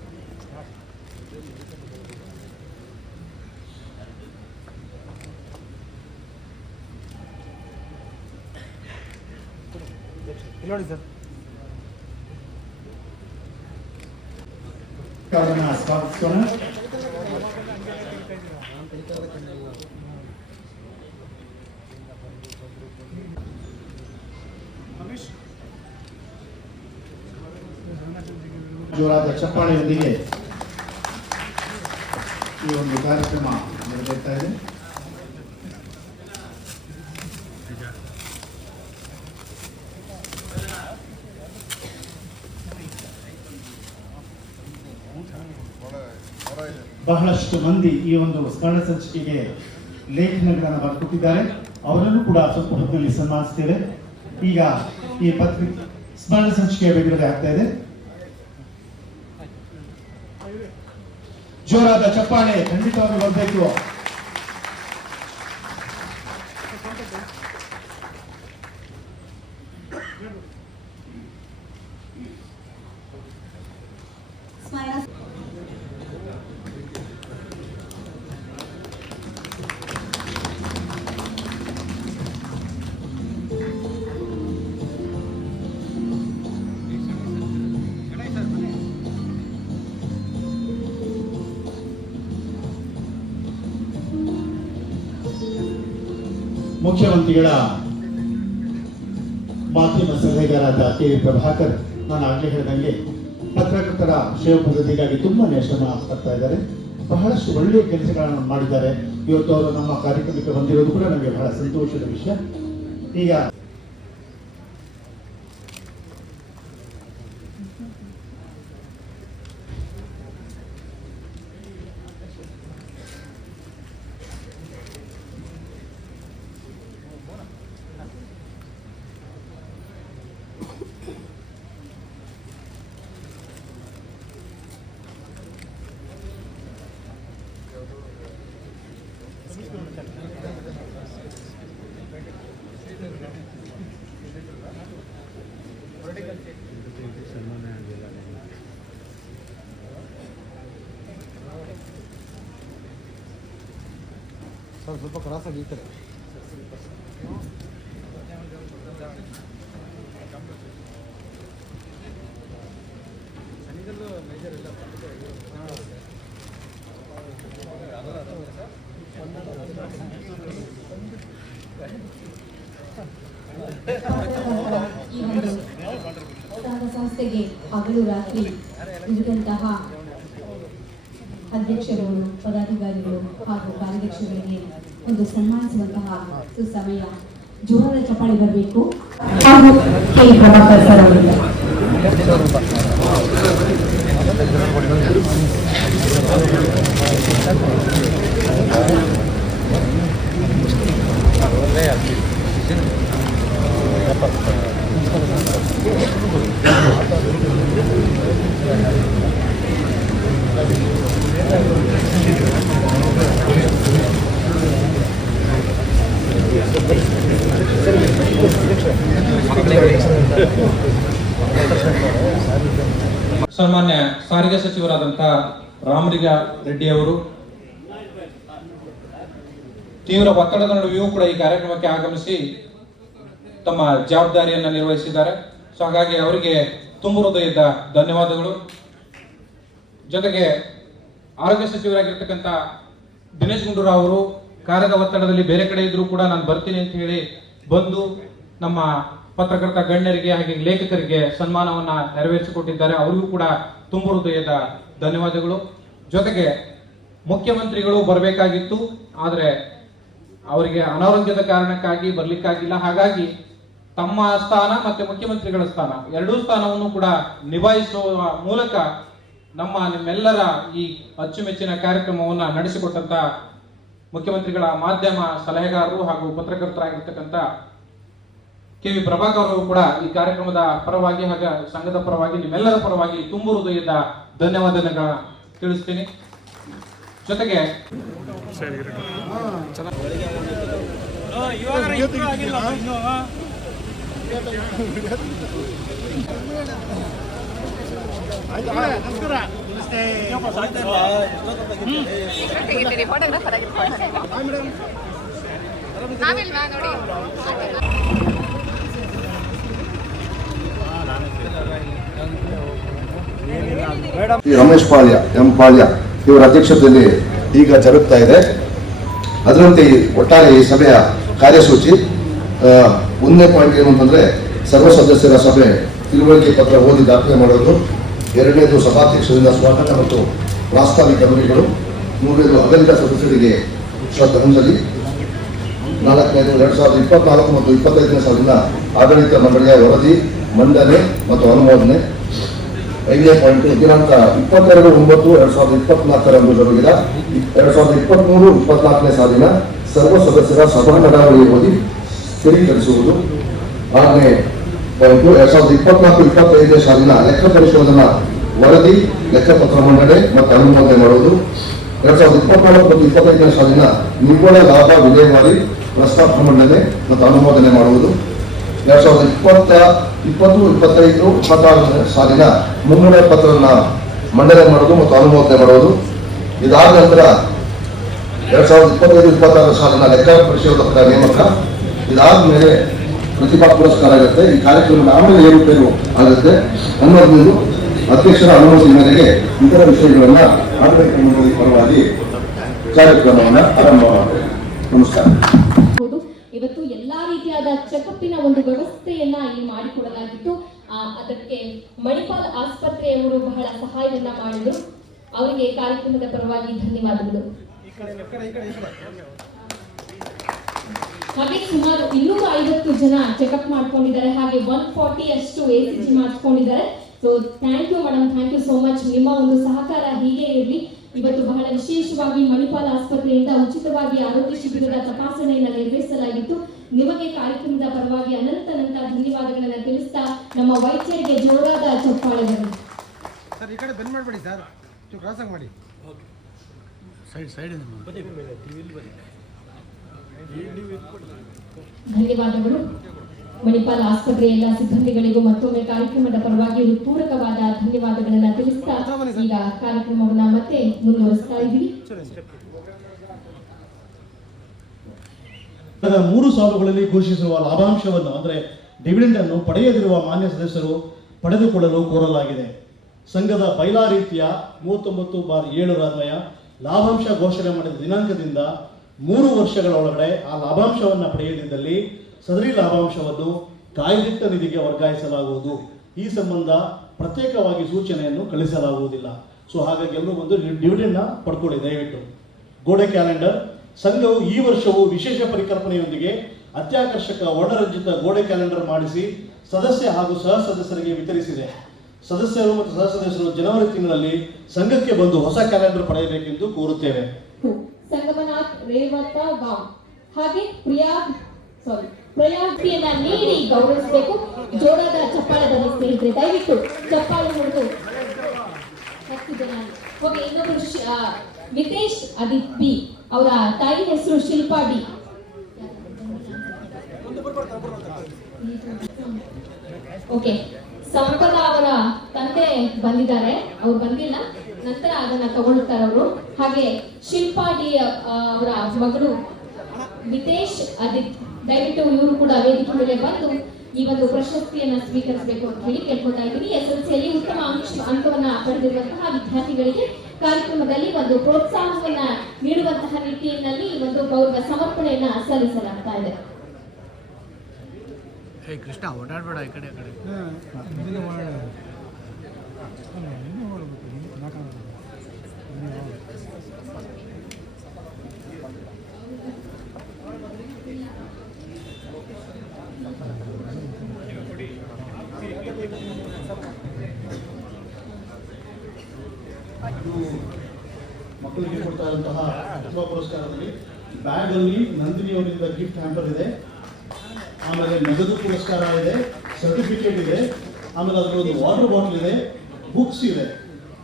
ನೋಡಿ ಸರ್. ಸ್ವಾಗತಿಸೋಣ. ಜೋರಾದ ಚಪ್ಪಾಳೆಯೊಂದಿಗೆ ಈ ಒಂದು ಕಾರ್ಯಕ್ರಮ ನಡೆಯುತ್ತಾ ಇದೆ. ಬಹಳಷ್ಟು ಮಂದಿ ಈ ಒಂದು ಸ್ಮರಣ ಸಂಚಿಕೆಗೆ ಲೇಖನಗಳನ್ನು ಬರೆದುಕೊಟ್ಟಿದ್ದಾರೆ. ಅವರನ್ನು ಕೂಡ ಸ್ವಲ್ಪ ಹೊತ್ತಿನಲ್ಲಿ ಸನ್ಮಾನಿಸ್ತೇವೆ. ಈಗ ಈ ಸ್ಮರಣ ಸಂಚಿಕೆಯ ಬಿಡುಗಡೆ ಆಗ್ತಾ ಇದೆ. ಜೋರಾದ ಚಪ್ಪಾಳೆ ಖಂಡಿತವಾಗಿ ಬರಬೇಕು. ಮುಖ್ಯಮಂತ್ರಿಗಳ ಮಾಧ್ಯಮ ಸಲಹೆಗಾರರಾದ ಕೆ.ವಿ. ಪ್ರಭಾಕರ್ ನಾನು ಆಗಲೇ ಹೇಳಿದಂಗೆ ಪತ್ರಕರ್ತರ ಸೇವಾ ಪದ್ಧತಿಗಾಗಿ ತುಂಬಾನೇ ಶ್ರಮ ಪಡ್ತಾ ಇದ್ದಾರೆ. ಬಹಳಷ್ಟು ಒಳ್ಳೆಯ ಕೆಲಸಗಳನ್ನು ಮಾಡಿದ್ದಾರೆ. ಇವತ್ತು ಅವರು ನಮ್ಮ ಕಾರ್ಯಕ್ರಮಕ್ಕೆ ಬಂದಿರೋದು ಕೂಡ ನಮಗೆ ಬಹಳ ಸಂತೋಷದ ವಿಷಯ. ಈಗ ಸ್ವಲ್ಪ ಕ್ರಾಸ್ ಆಗಿ ಈ ಕಡೆ. ಸಂಸ್ಥೆಗೆ ಹಗಲು ರಾತ್ರಿ ಇರುವಂತಹ ಅಧ್ಯಕ್ಷರುಗಳು, ಪದಾಧಿಕಾರಿಗಳು ಹಾಗೂ ಕಾರ್ಯದರ್ಶಿಗಳಿಗೆ ಒಂದು ಸನ್ಮಾನಿಸುವಂತಹ ಸುಸಮಯ. ಜೋರಾದ ಚಪ್ಪಾಳೆ ಬರಬೇಕು. ಹಾಗೂ ಕೆ. ಪ್ರಭಾಕರ್ ಸರ್ ಅವರಿಂದ ಸನ್ಮಾನ್ಯ ಸಾರಿಗೆ ಸಚಿವರಾದಂತಹ ರಾಮಲಿಂಗ ರೆಡ್ಡಿ ಅವರು ತೀವ್ರ ಒತ್ತಡದ ನಡುವೆಯೂ ಕೂಡ ಈ ಕಾರ್ಯಕ್ರಮಕ್ಕೆ ಆಗಮಿಸಿ ತಮ್ಮ ಜವಾಬ್ದಾರಿಯನ್ನು ನಿರ್ವಹಿಸಿದ್ದಾರೆ. ಸೊ ಹಾಗಾಗಿ ಅವರಿಗೆ ತುಂಬ ಹೃದಯದ ಧನ್ಯವಾದಗಳು. ಜೊತೆಗೆ ಆರೋಗ್ಯ ಸಚಿವರಾಗಿರ್ತಕ್ಕಂಥ ದಿನೇಶ್ ಗುಂಡೂರಾವ್ ಅವರು ಕಾರ್ಯದ ಒತ್ತಡದಲ್ಲಿ ಬೇರೆ ಕಡೆ ಇದ್ರೂ ಕೂಡ ನಾನು ಬರ್ತೀನಿ ಅಂತ ಹೇಳಿ ಬಂದು ನಮ್ಮ ಪತ್ರಕರ್ತ ಗಣ್ಯರಿಗೆ ಹಾಗೆ ಲೇಖಕರಿಗೆ ಸನ್ಮಾನವನ್ನ ನೆರವೇರಿಸಿಕೊಟ್ಟಿದ್ದಾರೆ. ಅವರಿಗೂ ಕೂಡ ತುಂಬ ಹೃದಯದ ಧನ್ಯವಾದಗಳು. ಜೊತೆಗೆ ಮುಖ್ಯಮಂತ್ರಿಗಳು ಬರಬೇಕಾಗಿತ್ತು, ಆದರೆ ಅವರಿಗೆ ಅನಾರೋಗ್ಯದ ಕಾರಣಕ್ಕಾಗಿ ಬರ್ಲಿಕ್ಕಾಗಿಲ್ಲ. ಹಾಗಾಗಿ ತಮ್ಮ ಸ್ಥಾನ ಮತ್ತೆ ಮುಖ್ಯಮಂತ್ರಿಗಳ ಸ್ಥಾನ ಎರಡೂ ಸ್ಥಾನವನ್ನು ಕೂಡ ನಿಭಾಯಿಸುವ ಮೂಲಕ ನಿಮ್ಮೆಲ್ಲರ ಈ ಅಚ್ಚುಮೆಚ್ಚಿನ ಕಾರ್ಯಕ್ರಮವನ್ನು ನಡೆಸಿಕೊಟ್ಟಂತ ಮುಖ್ಯಮಂತ್ರಿಗಳ ಮಾಧ್ಯಮ ಸಲಹೆಗಾರರು ಹಾಗೂ ಪತ್ರಕರ್ತರಾಗಿರ್ತಕ್ಕಂಥ ಕೆ ವಿ ಪ್ರಭಾಕರ್ ಅವರು ಕೂಡ ಈ ಕಾರ್ಯಕ್ರಮದ ಪರವಾಗಿ ಹಾಗೂ ಸಂಘದ ಪರವಾಗಿ ನಿಮ್ಮೆಲ್ಲರ ಪರವಾಗಿ ತುಂಬು ಹೃದಯದ ಧನ್ಯವಾದಗಳನ್ನ ತಿಳಿಸ್ತೀನಿ. ಜೊತೆಗೆ ಫೋಟೋಗ್ರಾಫರ್ ನಾವಿಲ್ವಾ ನೋಡಿ. ರಮೇಶ್ ಪಾಳ್ಯ ಪಾಳ್ಯ ಇವರ ಅಧ್ಯಕ್ಷತೆಯಲ್ಲಿ ಈಗ ಜರುಗ್ತಾ ಇದೆ. ಅದರಂತೆ ಒಟ್ಟಾರೆ ಈ ಸಭೆಯ ಕಾರ್ಯಸೂಚಿ ಒಂದನೇ ಪಾಯಿಂಟ್ ಏನು ಅಂತಂದ್ರೆ ಸರ್ವ ಸದಸ್ಯರ ಸಭೆ ತಿಳುವಳಿಕೆ ಪತ್ರ ಓದಿ ದಾಖಲೆ ಮಾಡೋದು. ಎರಡನೇದು ಸಭಾಧ್ಯಕ್ಷರಿಂದ ಸ್ವಾಗತ ಮತ್ತು ಪ್ರಾಸ್ತಾವಿಕ ನುಡಿಗಳು. ಮೂರನೇದು ಅಗಲಿದ ಸದಸ್ಯರಿಗೆ ಶ್ರದ್ಧಾಂಜಲಿ. ನಾಲ್ಕನೇದು 2024 ಮತ್ತು 25ನೇ ಸಾಲಿನ ಆಡಳಿತ ಮಂಡಳಿಯ ವರದಿ ಮಂಡನೆ ಮತ್ತು ಅನುಮೋದನೆ. 5ನೇ ಪಾಯಿಂಟ್ ದಿನಾಂಕ 22/9/2024 ಜರುಗಿದ 2023-24ನೇ ಸಾಲಿನ ಸರ್ವ ಸದಸ್ಯರ ಸಭಾ ನಡಾವಳಿ ಓದಿ ಸ್ಥಿರೀಕರಿಸುವುದು. 6ನೇ ಪಾಯಿಂಟ್ 2024-25ನೇ ಸಾಲಿನ ಲೆಕ್ಕ ಪರಿಶೋಧನಾ ವರದಿ ಲೆಕ್ಕಪತ್ರ ಮಂಡನೆ ಮತ್ತು ಅನುಮೋದನೆ ಮಾಡುವುದು. 2024 ಮತ್ತು 25ನೇ ಸಾಲಿನ ನಿವ್ವಳ ಲಾಭ ವಿಲೇವಾರಿ ಪ್ರಸ್ತಾಪ ಮಂಡನೆ ಮತ್ತು ಅನುಮೋದನೆ ಮಾಡುವುದು. 2020-25-26ನೇ ಸಾಲಿನ ಮುಂಗಡ ಪತ್ರವನ್ನು ಮಂಡನೆ ಮಾಡುವುದು ಮತ್ತು ಅನುಮೋದನೆ ಮಾಡುವುದು. ಇದಾದ ನಂತರ 2025-26 ಸಾಲಿನ ಲೆಕ್ಕ ಪರಿಶೋಧಕರ ನೇಮಕ. ಇದಾದ ಮೇಲೆ ಪ್ರತಿಭಾ ಪುರಸ್ಕಾರ ಆಗುತ್ತೆ. ಈ ಕಾರ್ಯಕ್ರಮದ ಆಮೇಲೆ ಏರುಪೇರು ಆಗುತ್ತೆ ಅನ್ನೋದು ಅಧ್ಯಕ್ಷರ ಅನುಮತಿ ಮೇರೆಗೆ ಇತರ ವಿಷಯಗಳನ್ನ ಆಡಳಿತ ಮಂಡಳಿ ಪರವಾಗಿ ಕಾರ್ಯಕ್ರಮವನ್ನು ಆರಂಭ ಮಾಡುತ್ತೇವೆ. ನಮಸ್ಕಾರ. ಇವತ್ತು ಎಲ್ಲಾ ರೀತಿಯಾದ ಚೆಕಪ್ಪಿನ ಒಂದು ವ್ಯವಸ್ಥೆಯನ್ನ ಇಲ್ಲಿ ಮಾಡಿಕೊಡಲಾಗಿತ್ತು. ಅದಕ್ಕೆ ಮಣಿಪಾಲ್ ಆಸ್ಪತ್ರೆಯವರು ಬಹಳ ಸಹಾಯವನ್ನ ಮಾಡಿದ್ರು. ಅವರಿಗೆ ಕಾರ್ಯಕ್ರಮದ ಪರವಾಗಿ ಧನ್ಯವಾದಗಳು. ಹಾಗೆ ಸುಮಾರು 250 ಜನ ಚೆಕಪ್ ಮಾಡ್ಕೊಂಡಿದ್ದಾರೆ. ಹಾಗೆ 140 ಅಷ್ಟು ACG ಮಾಡಿಸ್ಕೊಂಡಿದ್ದಾರೆ. So thank you madam, thank you so much. ನಿಮ್ಮ ಒಂದು ಸಹಕಾರ ಹೀಗೆ ಇರಲಿ. ಇವತ್ತು ಬಹಳ ವಿಶೇಷವಾಗಿ ಮಣಿಪಾಲ್ ಆಸ್ಪತ್ರೆಯಿಂದ ಉಚಿತವಾಗಿ ಆರೋಗ್ಯ ಶಿಬಿರದ ತಪಾಸಣೆಯನ್ನು ನಿರ್ವಹಿಸಲಾಗಿತ್ತು. ನಿಮಗೆ ಕಾರ್ಯಕ್ರಮದ ಪರವಾಗಿ ಅನಂತ ಧನ್ಯವಾದಗಳನ್ನು ತಿಳಿಸ್ತಾ ನಮ್ಮ ವೈದ್ಯರಿಗೆ ಜೋರಾದ ಚಪ್ಪಾಳೆ ಬರಲಿ. ಸರ್ ಈ ಕಡೆ ಬೆನ್ ಮಾಡಬೇಡಿ ಸರ್, ಕ್ರಾಸ್ ಆಗಿ ಮಾಡಿ. ಧನ್ಯವಾದಗಳು. ಮಣಿಪಾಲ್ ಆಸ್ಪತ್ರೆಯ ಎಲ್ಲ ಸಿಬ್ಬಂದಿಗಳಿಗೂ ಮತ್ತೊಮ್ಮೆ ಕಾರ್ಯಕ್ರಮದ ಪರವಾಗಿ ಪೂರಕವಾದ ಧನ್ಯವಾದಗಳನ್ನು ತಿಳಿಸ್ತಾ ಈಗ ಕಾರ್ಯಕ್ರಮವನ್ನು ಮತ್ತೆ ಮುಂದುವರಿಸ್ತಾ ಇದ್ದೀವಿ. 3 ಸಾಲುಗಳಲ್ಲಿ ಘೋಷಿಸಿರುವ ಲಾಭಾಂಶವನ್ನು ಅಂದರೆ ಡಿವಿಡೆಂಡ್ ಅನ್ನು ಪಡೆಯದಿರುವ ಮಾನ್ಯ ಸದಸ್ಯರು ಪಡೆದುಕೊಳ್ಳಲು ಕೋರಲಾಗಿದೆ. ಸಂಘದ ಬೈಲಾ ರೀತಿಯ 39/7 ಅನ್ವಯ ಲಾಭಾಂಶ ಘೋಷಣೆ ಮಾಡಿದ ದಿನಾಂಕದಿಂದ 3 ವರ್ಷಗಳ ಒಳಗಡೆ ಆ ಲಾಭಾಂಶವನ್ನು ಪಡೆಯದಿದ್ದಲ್ಲಿ ಸದರಿ ಲಾಭಾಂಶವನ್ನು ಕಾಯ್ದಿಟ್ಟ ನಿಧಿಗೆ ವರ್ಗಾಯಿಸಲಾಗುವುದು. ಈ ಸಂಬಂಧ ಪ್ರತ್ಯೇಕವಾಗಿ ಸೂಚನೆಯನ್ನು ಕಳಿಸಲಾಗುವುದಿಲ್ಲ. ಸೊ ಹಾಗಾಗಿ ಎಲ್ಲರೂ ಬಂದು ಡಿವಿಡೆಂಡ್ನ ಪಡ್ಕೊಳ್ಳಿ ದಯವಿಟ್ಟು. ಗೋಡೆ ಕ್ಯಾಲೆಂಡರ್ ಸಂಘವು ಈ ವರ್ಷವೂ ವಿಶೇಷ ಪರಿಕಲ್ಪನೆಯೊಂದಿಗೆ ಅತ್ಯಾಕರ್ಷಕ ವರ್ಣರಂಜಿತ ಗೋಡೆ ಕ್ಯಾಲೆಂಡರ್ ಮಾಡಿಸಿ ಸದಸ್ಯ ಹಾಗೂ ಸಹ ಸದಸ್ಯರಿಗೆ ವಿತರಿಸಿದೆ. ಸದಸ್ಯರು ಮತ್ತು ಸಹ ಸದಸ್ಯರು ಜನವರಿ ತಿಂಗಳಲ್ಲಿ ಸಂಘಕ್ಕೆ ಬಂದು ಹೊಸ ಕ್ಯಾಲೆಂಡರ್ ಪಡೆಯಬೇಕೆಂದು ಕೋರುತ್ತೇವೆ. ಸಂಗಮನಾಥ್ ರೇವತ ಗಾಂವ್ ಹಾಗೆ ಪ್ರಯಾಗ್ತಿಯನ್ನ ನೀಡಿ ಗೌರವಿಸಬೇಕು. ಜೋರಾದ ಚಪ್ಪಾಳೆ ಬನ್ನಿ ಸ್ನೇಹಿತರೆ, ದಯವಿಟ್ಟು ಚಪ್ಪಾಳೆ ಹೊಡೆದು 10 ಜನ. ಓಕೆ, ಇನ್ನೊಬ್ಬರು ಮಿತೇಶ್ ಅದಿತ್ ಬಿ, ಅವರ ತಾಯಿ ಹೆಸರು ಶಿಲ್ಪಾ ಡಿ. ಓಕೆ, ಸಂಪದ ಅವರ ತಂದೆ ಬಂದಿದ್ದಾರೆ, ಅವ್ರು ಬಂದಿಲ್ಲ, ನಂತರ ಅದನ್ನ ತಗೊಳ್ತಾರೆ ಅವರು. ಹಾಗೆ ಶಿಲ್ಪಾ ಡಿ ಅವರ ಮಗಳು ಮಿತೇಶ್ ಅದಿತ್, ದಯವಿಟ್ಟು ಇವರು ಕೂಡ ವೇದಿಕೆ ಮೇಲೆ ಬಂದು ಈ ಒಂದು ಪ್ರಶಸ್ತಿಯನ್ನ ಸ್ವೀಕರಿಸಬೇಕು ಅಂತ ಹೇಳಿ ಕೇಳ್ಕೊತಾ ಇದ್ದೀನಿ. SSLCಯಲ್ಲಿ ಉತ್ತಮ ಅಂಕವನ್ನ ಪಡೆದಿರುವಂತಹ ವಿದ್ಯಾರ್ಥಿಗಳಿಗೆ ಕಾರ್ಯಕ್ರಮದಲ್ಲಿ ಒಂದು ಪ್ರೋತ್ಸಾಹವನ್ನ ನೀಡುವಂತಹ ನಿಟ್ಟಿನಲ್ಲಿ ಈ ಒಂದು ಗೌರವ ಸಮರ್ಪಣೆಯನ್ನ ಸಲ್ಲಿಸಲಾಗ್ತಾ ಇದೆ. ಕೃಷ್ಣ ಓಡಾಡ್ಬೇಡ ಈ ಕಡೆ ಕೊಡ್ತಾ ಇರುವಂತಹ ಪ್ರತಿಭಾ ಪುರಸ್ಕಾರದಲ್ಲಿ ಬ್ಯಾಗ್ ಅಲ್ಲಿ ನಂದಿನಿ ಅವರಿಂದ ಗಿಫ್ಟ್ ಹ್ಯಾಂಪರ್ ಇದೆ, ಆಮೇಲೆ ನಗದು ಪುರಸ್ಕಾರ ಇದೆ, ಸರ್ಟಿಫಿಕೇಟ್ ಇದೆ, ಆಮೇಲೆ ಅದರೊಂದು ವಾಟರ್ ಬಾಟಲ್ ಇದೆ, ಬುಕ್ಸ್ ಇದೆ,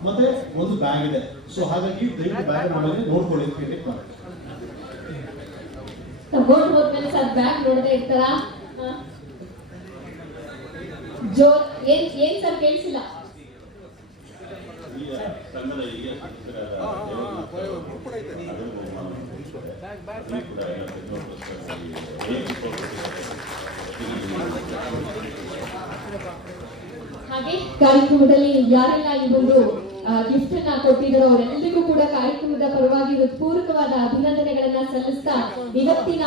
ಮತ್ತೆ ಒಂದು ಬ್ಯಾಗ್ ಇದೆ. ಸೊ ಹಾಗಾಗಿ ದಯವಿಟ್ಟು ಬ್ಯಾಗ್ ಮೇಲೆ ನೋಡ್ಕೊಳ್ಳಿ ಅಂತ ಹೇಳಿ ತಗೊಂಡು ಹೋದ್ಮೇಲೆ ಸರ್ ಬ್ಯಾಗ್ ನೋಡದೆ ಇರ್ತಾರ. ಜೋ ಏನ್ ಸರ್ ಕೇಳಿಸಿಲ್ಲ. ಹಾಗೆ ಕಾರ್ಯಕ್ರಮದಲ್ಲಿ ಯಾರೆಲ್ಲ ಈ ಒಂದು ಗಿಫ್ಟ್ ಅನ್ನ ಕೊಟ್ಟಿದ್ದಾರೋ ಅವರೆಲ್ಲರಿಗೂ ಕೂಡ ಕಾರ್ಯಕ್ರಮದ ಪರವಾಗಿ ಹೃತ್ಪೂರ್ವಕವಾದ ಅಭಿನಂದನೆಗಳನ್ನ ಸಲ್ಲಿಸ್ತಾ, ಇವತ್ತಿನ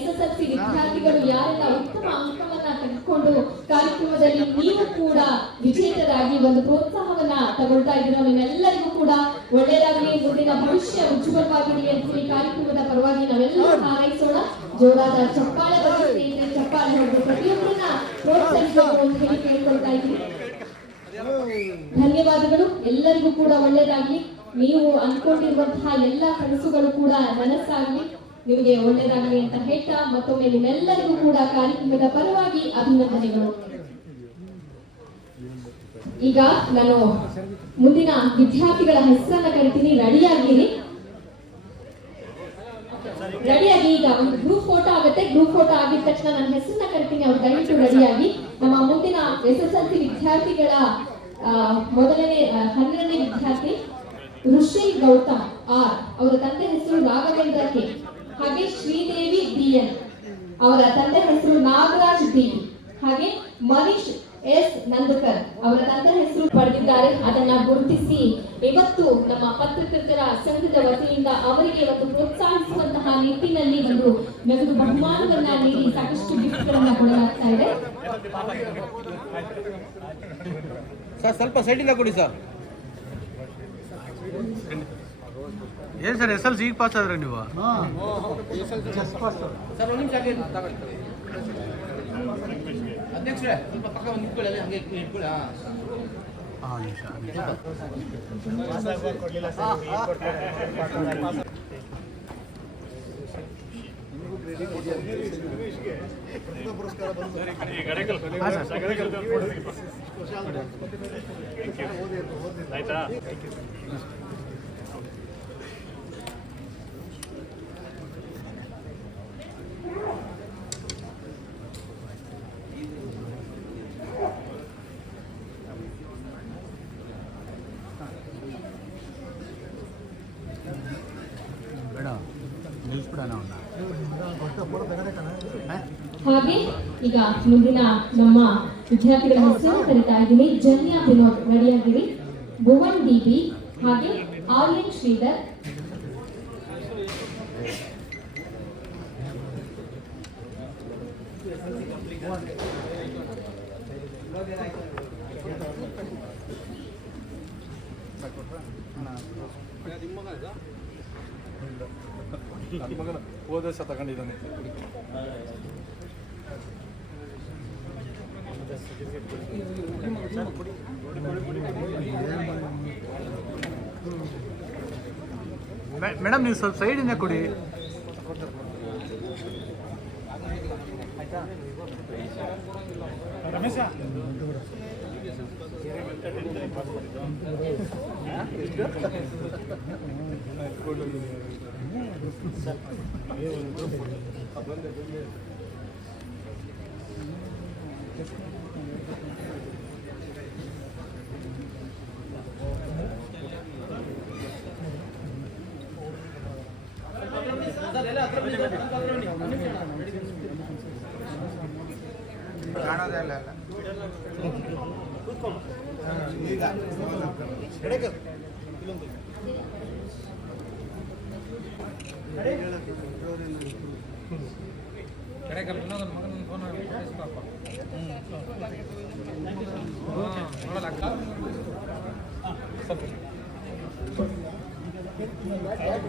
SSLC ವಿದ್ಯಾರ್ಥಿಗಳು ಯಾರೆಲ್ಲ ಉತ್ತಮ ಅಂಕವನ್ನ ತೆಗೆದುಕೊಂಡು ಕಾರ್ಯಕ್ರಮದಲ್ಲಿ ನೀವು ಕೂಡ ವಿಜೇತರಾಗಿ ಒಂದು ಪ್ರೋತ್ಸಾಹವನ್ನ ತಗೊಳ್ತಾ ಇದ್ದೀರೋ, ನಿಮ್ಮೆಲ್ಲರಿಗೂ ಕೂಡ ಒಳ್ಳೆಯದಾಗಲಿ, ಮುಂದಿನ ಭವಿಷ್ಯ ಉಜ್ವಲವಾಗಿರಲಿ ಅಂತ ಹೇಳಿ ಕಾರ್ಯಕ್ರಮದ ಪರವಾಗಿ ನಾವೆಲ್ಲರೂ ಹಾರೈಸೋಣ. ಜೋರಾದ ಚಪ್ಪಾಳೆ ಬರಲಿ, ಚಪ್ಪಾಳೆ ಹೊಡೆದು ಪ್ರತಿಯೊಬ್ಬರನ್ನ ಪ್ರೋತ್ಸಾಹಿಸಬೇಕು ಅಂತ ಹೇಳಿ ಕೇಳ್ಕೊಳ್ತಾ ಇದ್ದೀನಿ. ಧನ್ಯವಾದಗಳು. ಎಲ್ಲರಿಗೂ ಕೂಡ ಒಳ್ಳೆಯದಾಗ್ಲಿ. ನೀವು ಅಂದ್ಕೊಂಡಿರುವಂತಹ ಎಲ್ಲ ಕನಸುಗಳು ಕೂಡ ನನಸಾಗ್ಲಿ, ನಿಮಗೆ ಒಳ್ಳೆಯದಾಗಲಿ ಅಂತ ಹೇಳ್ತಾ ಮತ್ತೊಮ್ಮೆ ನಿಮ್ಮೆಲ್ಲರಿಗೂ ಕೂಡ ಕಾರ್ಯಕ್ರಮದ ಪರವಾಗಿ ಅಭಿನಂದನೆಗಳು. ಈಗ ನಾನು ಮುಂದಿನ ವಿದ್ಯಾರ್ಥಿಗಳ ಹೆಸರನ್ನ ಕರಿತೀನಿ. ರೆಡಿಯಾಗಿರಿ. ಈಗ ಒಂದು ಗ್ರೂಪ್ ಫೋಟೋ ಆಗುತ್ತೆ. ಗ್ರೂಪ್ ಫೋಟೋ ಆಗಿದ ತಕ್ಷಣ ನನ್ನ ಹೆಸರನ್ನ ಕರಿತೀನಿ. ಅವ್ರು ದಯವಿಟ್ಟು ರೆಡಿಯಾಗಿ. ನಮ್ಮ ಮುಂದಿನ SSLC ವಿದ್ಯಾರ್ಥಿಗಳ ಮೊದಲನೇ 12ನೇ ವಿದ್ಯಾರ್ಥಿ ಋಷಿ ಗೌತಮ್ ಆರ್, ಅವರ ತಂದೆ ಹೆಸರು ರಾಘವೇಂದ್ರ ಕೆ. ಹಾಗೆ ಶ್ರೀದೇವಿ DN, ಅವರ ತಂದೆ ಹೆಸರು ನಾಗರಾಜ್ D. ಹಾಗೆ ಮನೀಶ್ S ನಂದಕರ್, ಅವರ ತಂದೆ ಹೆಸರು ಪಡೆದಿದ್ದಾರೆ. ಅದನ್ನ ಗುರುತಿಸಿ ಇವತ್ತು ನಮ್ಮ ಪತ್ರಕರ್ತರ ಸಂಘದ ವತಿಯಿಂದ ಅವರಿಗೆ ಒಂದು ಪ್ರೋತ್ಸಾಹಿಸುವಂತಹ ನಿಟ್ಟಿನಲ್ಲಿ ಒಂದು ನಗದು ಬಹುಮಾನವನ್ನ ನೀಡಿ ಸಾಕಷ್ಟು ಗಿಫ್ಟ್ ಗಳನ್ನ ಕೊಡಲಾಗ್ತಾ ಇದೆ. ಸರ್ ಸ್ವಲ್ಪ ಸೈಡಿಂದ ಕೊಡಿ ಸರ್. ಏನು ಸರ್ SSLC ಈಗ ಪಾಸ್ ಆದ್ರೆ ನೀವು? ಸರ್ ಒಂದು ನಿಮಿಷ ಆಗಿ ತಗೊಳ್ಳಿ ಅಧ್ಯಕ್ಷರೇ, ಸ್ವಲ್ಪ ಪಕ್ಕ ಒಂದು ನಿಂತ್ಕೊಳ್ಳಿ, ಅಲ್ಲಿ ಹಂಗೆ ಇಟ್ಕೊಳ್ಳಿ. ಆಯ್ತಾ? ಹಾಗೆ ಈಗ ಮುಂದಿನ ನಮ್ಮ ವಿದ್ಯಾರ್ಥಿಗಳ ಹೆಸರನ್ನು ಕರೀತಾ ಇದ್ದೀನಿ. ಜನ್ಯ ವಿನೋದ್ ರೆಡಿಯಾಗಿರಿ. ಭುವನ್ DB, ಹಾಗೆ ಆರ್ಯನ್ ಶ್ರೀಧರ್, ಹೋದ ವರ್ಷ ತಗೊಂಡಿದ್ದಾನೆ. ಮೇಡಮ್ ನೀವು ಸ್ವಲ್ಪ ಸೈಡಿಂದ ಕೊಡಿ. ರಮೇಶ ಕಾಣೋದೇ ಇಲ್ಲ.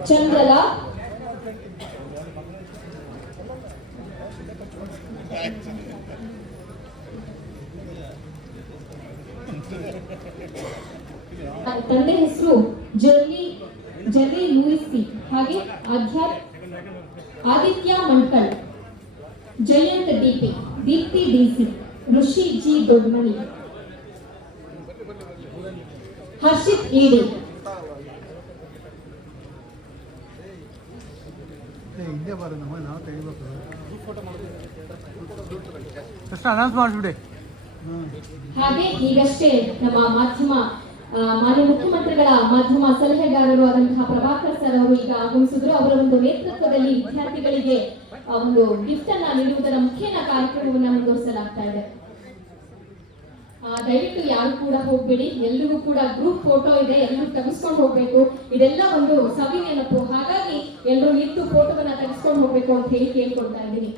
ಚಂದ್ರಲಾ, ತಂದೆ ಹೆಸರು ಜರ್ನಿ ಜೆರ್ರಿ ಲೂಯಿಸ್ ಸಿ, ಹಾಗೆ ಆದಿತ್ಯ ಮಣ್ಕಲ್, ಜಯಂತ್ ಡಿಪಿ, ದೀಪ್ತಿ ಡಿಸಿ, ಋಷಿ ಜಿ ದೊಡ್ಮನಿ, ಹರ್ಷಿತ್ ಇಡಿ. ಹಿಂದೆ ಬರೋದು ನಾವು ತೆಗಿಬೇಕು. ಕೃಷ್ಣ ಅನೌನ್ಸ್ ಮಾಡಿಬಿಡಿ. ಹಾಗೆ ಈಗಷ್ಟೇ ನಮ್ಮ ಮಾನ್ಯ ಮುಖ್ಯಮಂತ್ರಿಗಳ ಮಾಧ್ಯಮ ಸಲಹೆಗಾರರು ಆದಂತಹ ಪ್ರಭಾಕರ್ ಸರ್ ಅವರು ಈಗ ಆಗಮಿಸಿದ್ರು. ಅವರ ಒಂದು ನೇತೃತ್ವದಲ್ಲಿ ವಿದ್ಯಾರ್ಥಿಗಳಿಗೆ ಒಂದು ಗಿಫ್ಟ್ ಅನ್ನ ನೀಡುವುದರ ಮುಖೇನ ಕಾರ್ಯಕ್ರಮವನ್ನು ಮುಂದುವರಿಸಲಾಗ್ತಾ ಇದೆ. ದಯವಿಟ್ಟು ಯಾರು ಕೂಡ ಹೋಗ್ಬೇಡಿ, ಎಲ್ರಿಗೂ ಕೂಡ ಗ್ರೂಪ್ ಫೋಟೋ ಇದೆ, ಎಲ್ಲರೂ ತೆಗೆಸ್ಕೊಂಡು ಹೋಗ್ಬೇಕು. ಇದೆಲ್ಲ ಒಂದು ಸವಿ ನೆನಪು, ಹಾಗಾಗಿ ಎಲ್ಲರೂ ನಿಂತು ಫೋಟೋವನ್ನ ತೆಗೆಸ್ಕೊಂಡು ಹೋಗ್ಬೇಕು ಅಂತ ಹೇಳಿ ಕೇಳ್ಕೊಳ್ತಾ ಇದ್ದೀನಿ.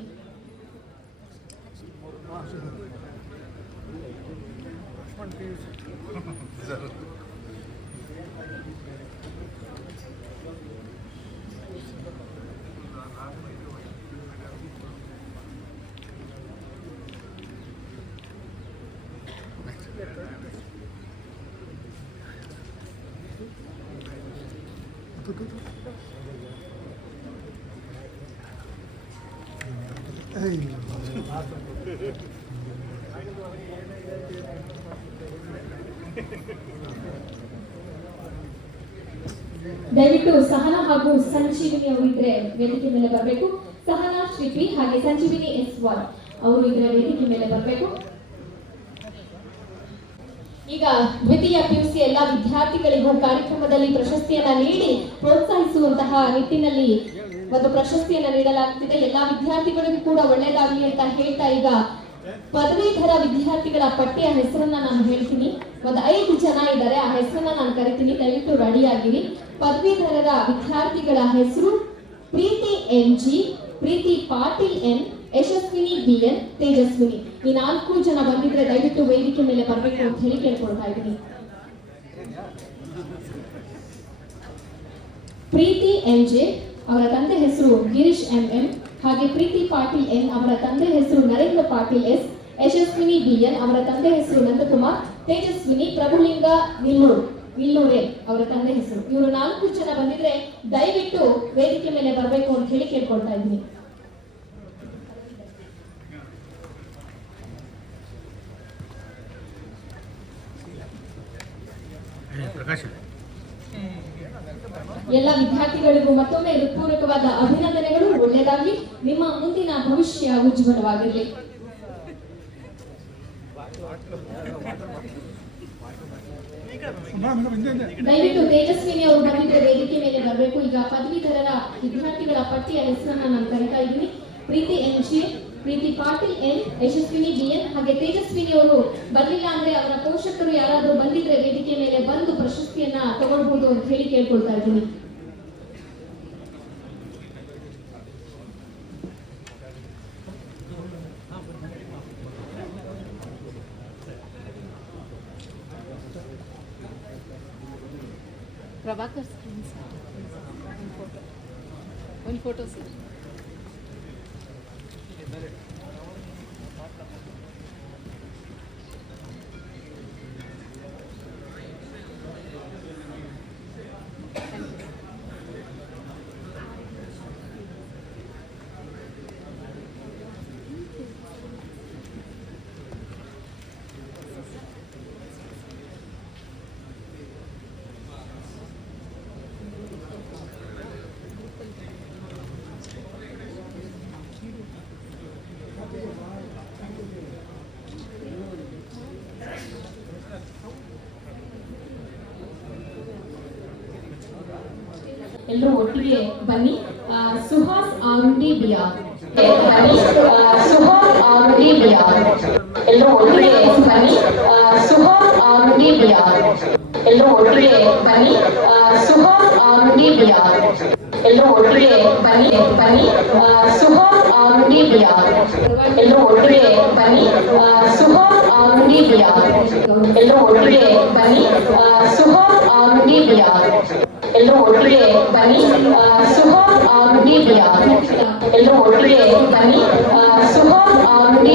ದಯವಿಟ್ಟು ಸಹನಾ ಹಾಗೂ ಸಂಜೀವಿನಿ ಅವರು ಇದ್ರೆ ವೇದಿಕೆ ಮೇಲೆ ಬರಬೇಕು. ಸಹನಾ ಶ್ರೀಪಿ ಹಾಗೆ ಸಂಜೀವಿನಿ S1 ಅವರು ಇದ್ರೆ ವೇದಿಕೆ ಮೇಲೆ ಬರಬೇಕು. ಈಗ ದ್ವಿತೀಯ PUC ಎಲ್ಲ ವಿದ್ಯಾರ್ಥಿಗಳಿಗೂ ಕಾರ್ಯಕ್ರಮದಲ್ಲಿ ಪ್ರಶಸ್ತಿಯನ್ನ ನೀಡಿ ಪ್ರೋತ್ಸಾಹಿಸುವಂತಹ ನಿಟ್ಟಿನಲ್ಲಿ ಒಂದು ಪ್ರಶಸ್ತಿಯನ್ನ ನೀಡಲಾಗುತ್ತಿದೆ. ಎಲ್ಲಾ ವಿದ್ಯಾರ್ಥಿಗಳಿಗೂ ಕೂಡ ಒಳ್ಳೆಯದಾಗಲಿ ಅಂತ ಹೇಳ್ತಾ ಈಗ ಪದವೀಧರ ವಿದ್ಯಾರ್ಥಿಗಳ ಪಟ್ಟಿಯ ಹೆಸರನ್ನ ನಾನು ಹೇಳ್ತೀನಿ. ಒಂದು 5 ಜನ ಇದ್ದಾರೆ, ಆ ಹೆಸರನ್ನ ನಾನು ಕರಿತೀನಿ, ದಯವಿಟ್ಟು ರೆಡಿ ಆಗಿರಿ. ಪದವೀಧರರ ವಿದ್ಯಾರ್ಥಿಗಳ ಹೆಸರು ಪ್ರೀತಿ NG, ಪ್ರೀತಿ ಪಾಟೀಲ್ N, ಯಶಸ್ವಿನಿ BN, ತೇಜಸ್ವಿನಿ. ಈ 4 ಜನ ಬಂದಿದ್ರೆ ದಯವಿಟ್ಟು ವೇದಿಕೆ ಮೇಲೆ ಬರಬೇಕು ಅಂತ ಹೇಳಿ ಕೇಳ್ಕೊಳ್ತಾ ಇದ್ದೀನಿ. ಪ್ರೀತಿ NJ ಅವರ ತಂದೆ ಹೆಸರು ಗಿರೀಶ್ MM, ಹಾಗೆ ಪ್ರೀತಿ ಪಾಟೀಲ್ N ಅವರ ತಂದೆ ಹೆಸರು ನರೇಂದ್ರ ಪಾಟೀಲ್ S, ಯಶಸ್ವಿನಿ BN ಅವರ ತಂದೆ ಹೆಸರು ನಂದಕುಮಾರ್, ತೇಜಸ್ವಿನಿ ಪ್ರಭುಲಿಂಗ ನಿಲ್ಲೂರೆ ಅವರ ತಂದೆ ಹೆಸರು. ಇವರು 4 ಜನ ಬಂದಿದ್ರೆ ದಯವಿಟ್ಟು ವೇದಿಕೆ ಮೇಲೆ ಬರಬೇಕು ಅಂತ ಹೇಳಿ ಕೇಳ್ಕೊಳ್ತಾ ಇದ್ದೀನಿ. ಎಲ್ಲ ವಿದ್ಯಾರ್ಥಿಗಳಿಗೂ ಮತ್ತೊಮ್ಮೆ ಹೃತ್ಪೂರ್ವಕವಾದ ಅಭಿನಂದನೆಗಳು. ಒಳ್ಳೆಯದಾಗಲಿ, ನಿಮ್ಮ ಮುಂದಿನ ಭವಿಷ್ಯ ಉಜ್ವಲವಾಗಿರಲಿ. ದಯವಿಟ್ಟು ತೇಜಸ್ವಿನಿ ಅವರು ಬಂದಿದ್ದರೆ ವೇದಿಕೆ ಮೇಲೆ ಬರಬೇಕು. ಈಗ ಪದವೀಧರರ ವಿದ್ಯಾರ್ಥಿಗಳ ಪಟ್ಟಿಯ ಹೆಸರನ್ನ ನಾನು ಕರೀತಾ ಇದ್ದೀನಿ. ಪ್ರೀತಿ NG, ಪ್ರೀತಿ ಪಾಟೀಲ್ N, ಯಶಸ್ವಿನಿ BN, ಹಾಗೆ ತೇಜಸ್ವಿನಿ ಅವರು ಬರ್ಲಿಲ್ಲ ಅಂದ್ರೆ ಅವರ ಪೋಷಕರು ಯಾರಾದ್ರೂ ಬಂದಿದ್ರೆ ವೇದಿಕೆ ಮೇಲೆ ಬಂದು ಪ್ರಶಸ್ತಿಯನ್ನ ತಗೊಳ್ಬಹುದು ಅಂತ ಹೇಳಿ ಕೇಳ್ಕೊಳ್ತಾ ಇದ್ದೀನಿ. ಪ್ರಭಾಕರ್ ಒಂದು ಫೋಟೋ ಸರ್. ಎಲ್ಲರೂ ಒಟ್ಟಿಗೆ ಬನ್ನಿ. ಸುಹಾಸ್ ಆರುಂಡಿ ಬಿಯಾರ್, ಸುಹಾಸ್ ಆರುಂಡಿ ಬಿಯಾರ್, ಎಲ್ಲರೂ ಒಟ್ಟಿಗೆ ಬನ್ನಿ. ಸುಹಾಸ್ ಆರುಂಡಿ ಬಿಯಾರ್, ಎಲ್ಲರೂ ಒಟ್ಟಿಗೆ ಬನ್ನಿ. ಸುಹಾಸ್ ಆರುಂಡಿ ಬಿಯಾರ್, ಎಲ್ಲರೂ ಒಟ್ಟಿಗೆ ಬನ್ನಿ. ಸುಹಾಸ್ ಆರುಂಡಿ ಬಿಯಾರ್, ಎಲ್ಲರೂ ಒಟ್ಟಿಗೆ ಬನ್ನಿ. ಸುಹಾಸ್ ಆರುಂಡಿ ಬಿಯಾರ್, ಎಲ್ಲರೂ ಒಟ್ಟಿಗೆ ಬನ್ನಿ. ಸುಹಾಸ್ ಆರುಂಡಿ ಬಿಯಾರ್, ಎಲ್ಲರೂ ಒಟ್ಟಿಗೆ ಬನ್ನಿ. ಸುಹಾಸ್ ಆರುಂಡಿ ಬಿಯಾರ್, ಎಲ್ಲರೂ ಒಟ್ಟಿಗೆ ಬನ್ನಿ. ಸುಹಾಸ್ ಆರುಂಡಿ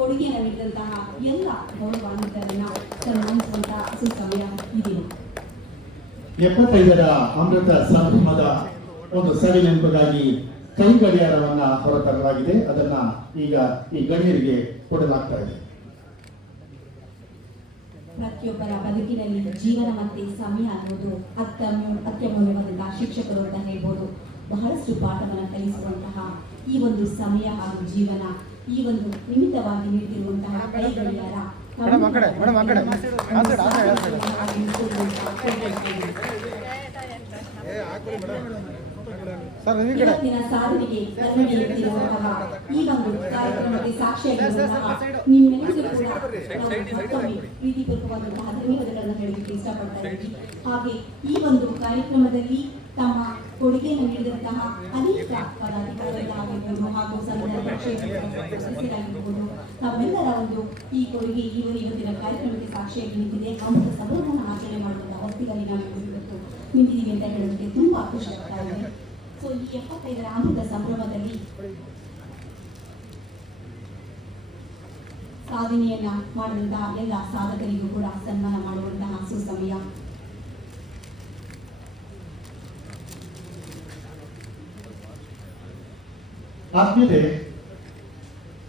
ಕೊಡುಗೆಯನ್ನು ನೀಡಿದಂತಹ ಎಲ್ಲ ಗೌರವಾನ್ವಿತರನ್ನ ಸನ್ಮಾನಿಸುವಂತಹ ಸುಸಮಯ ಇದೆ. 75ರ ಅಮೃತ ಸಂಭ್ರಮದ ಒಂದು ಸವಿ ನೆನಪಿಗಾಗಿ ಕೈ ಗಡಿಯಾರವನ್ನ ಹೊರತರಲಾಗಿದೆ. ಅದನ್ನ ಈಗ ಈ ಗಣ್ಯರಿಗೆ ಕೊಡಲಾಗ್ತಾ ಇದೆ. ಪ್ರತಿಯೊಬ್ಬರ ಬದುಕಿನಲ್ಲಿ ಜೀವನ ಮತ್ತೆ ಸಮಯ ಅನ್ನೋದು ಅತ್ಯಮೂಲ್ಯವಾದಂತಹ ಶಿಕ್ಷಕರು ಅಂತ ಹೇಳ್ಬೋದು. ಬಹಳಷ್ಟು ಪಾಠವನ್ನು ಕಲಿಸುವಂತಹ ಈ ಒಂದು ಸಮಯ ಹಾಗೂ ಜೀವನ, ಈ ಒಂದು ನಿಮಿತ್ತವಾಗಿ ನೀಡಿರುವಂತಹ ಕೈ ಗಡಿಯಾರ ಇವತ್ತಿನ ಸಾಧನೆಗೆ ಕನ್ನಡಿ ಎತ್ತಿರುವಂತಹ ಈ ಒಂದು ಕಾರ್ಯಕ್ರಮಕ್ಕೆ ಸಾಕ್ಷಿಯಾಗಿರುವಂತಹ ನಿಮ್ಮೆಲ್ಲರಿಗೂ ಕೂಡ ನಾನು ಮತ್ತೊಮ್ಮೆ ಪ್ರೀತಿಪೂರ್ವಕವಾದಂತಹ ಧನ್ಯವಾದಗಳನ್ನು ಹೇಳಲಿಕ್ಕೆ ಇಷ್ಟಪಡ್ತಾ ಇದ್ದೀನಿ. ಹಾಗೆ ಈ ಒಂದು ಕಾರ್ಯಕ್ರಮದಲ್ಲಿ ತಮ್ಮ ಕೊಡುಗೆಯನ್ನು ನೀಡಿದಂತಹ ಅನೇಕ ಪದಾಧಿಕಾರಿಗಳಾಗಿರ್ಬೋದು ಹಾಗೂ ಸಂಘದ ಸದಸ್ಯರಾಗಿರ್ಬೋದು, ತಮ್ಮೆಲ್ಲರ ಒಂದು ಈ ಕೊಡುಗೆ ಇವತ್ತಿನ ಕಾರ್ಯಕ್ರಮಕ್ಕೆ ಸಾಕ್ಷಿಯಾಗಿ ನಿಂತಿದೆ. ಅಮೃತ ಸಂಭ್ರಮವನ್ನು ಆಚರಣೆ ಮಾಡುವಂತಹ ಹೊತ್ತಿನಲ್ಲಿ ನಾವು ಇವತ್ತು ನಿಂತಿದ್ದೀವಿ ಅಂತ ಹೇಳೋದಕ್ಕೆ ತುಂಬಾ ಖುಷಿ ಆಗ್ತಾ ಇದೆ. ಸೊ ಈ 75ರ ಅಮೃತ ಸಂಭ್ರಮದಲ್ಲಿ ಸಾಧನೆಯನ್ನ ಮಾಡಿದಂತಹ ಎಲ್ಲ ಸಾಧಕರಿಗೂ ಕೂಡ ಸನ್ಮಾನ ಮಾಡುವಂತಹ ಸುಸಮಯ. ಆದ್ಮೇಲೆ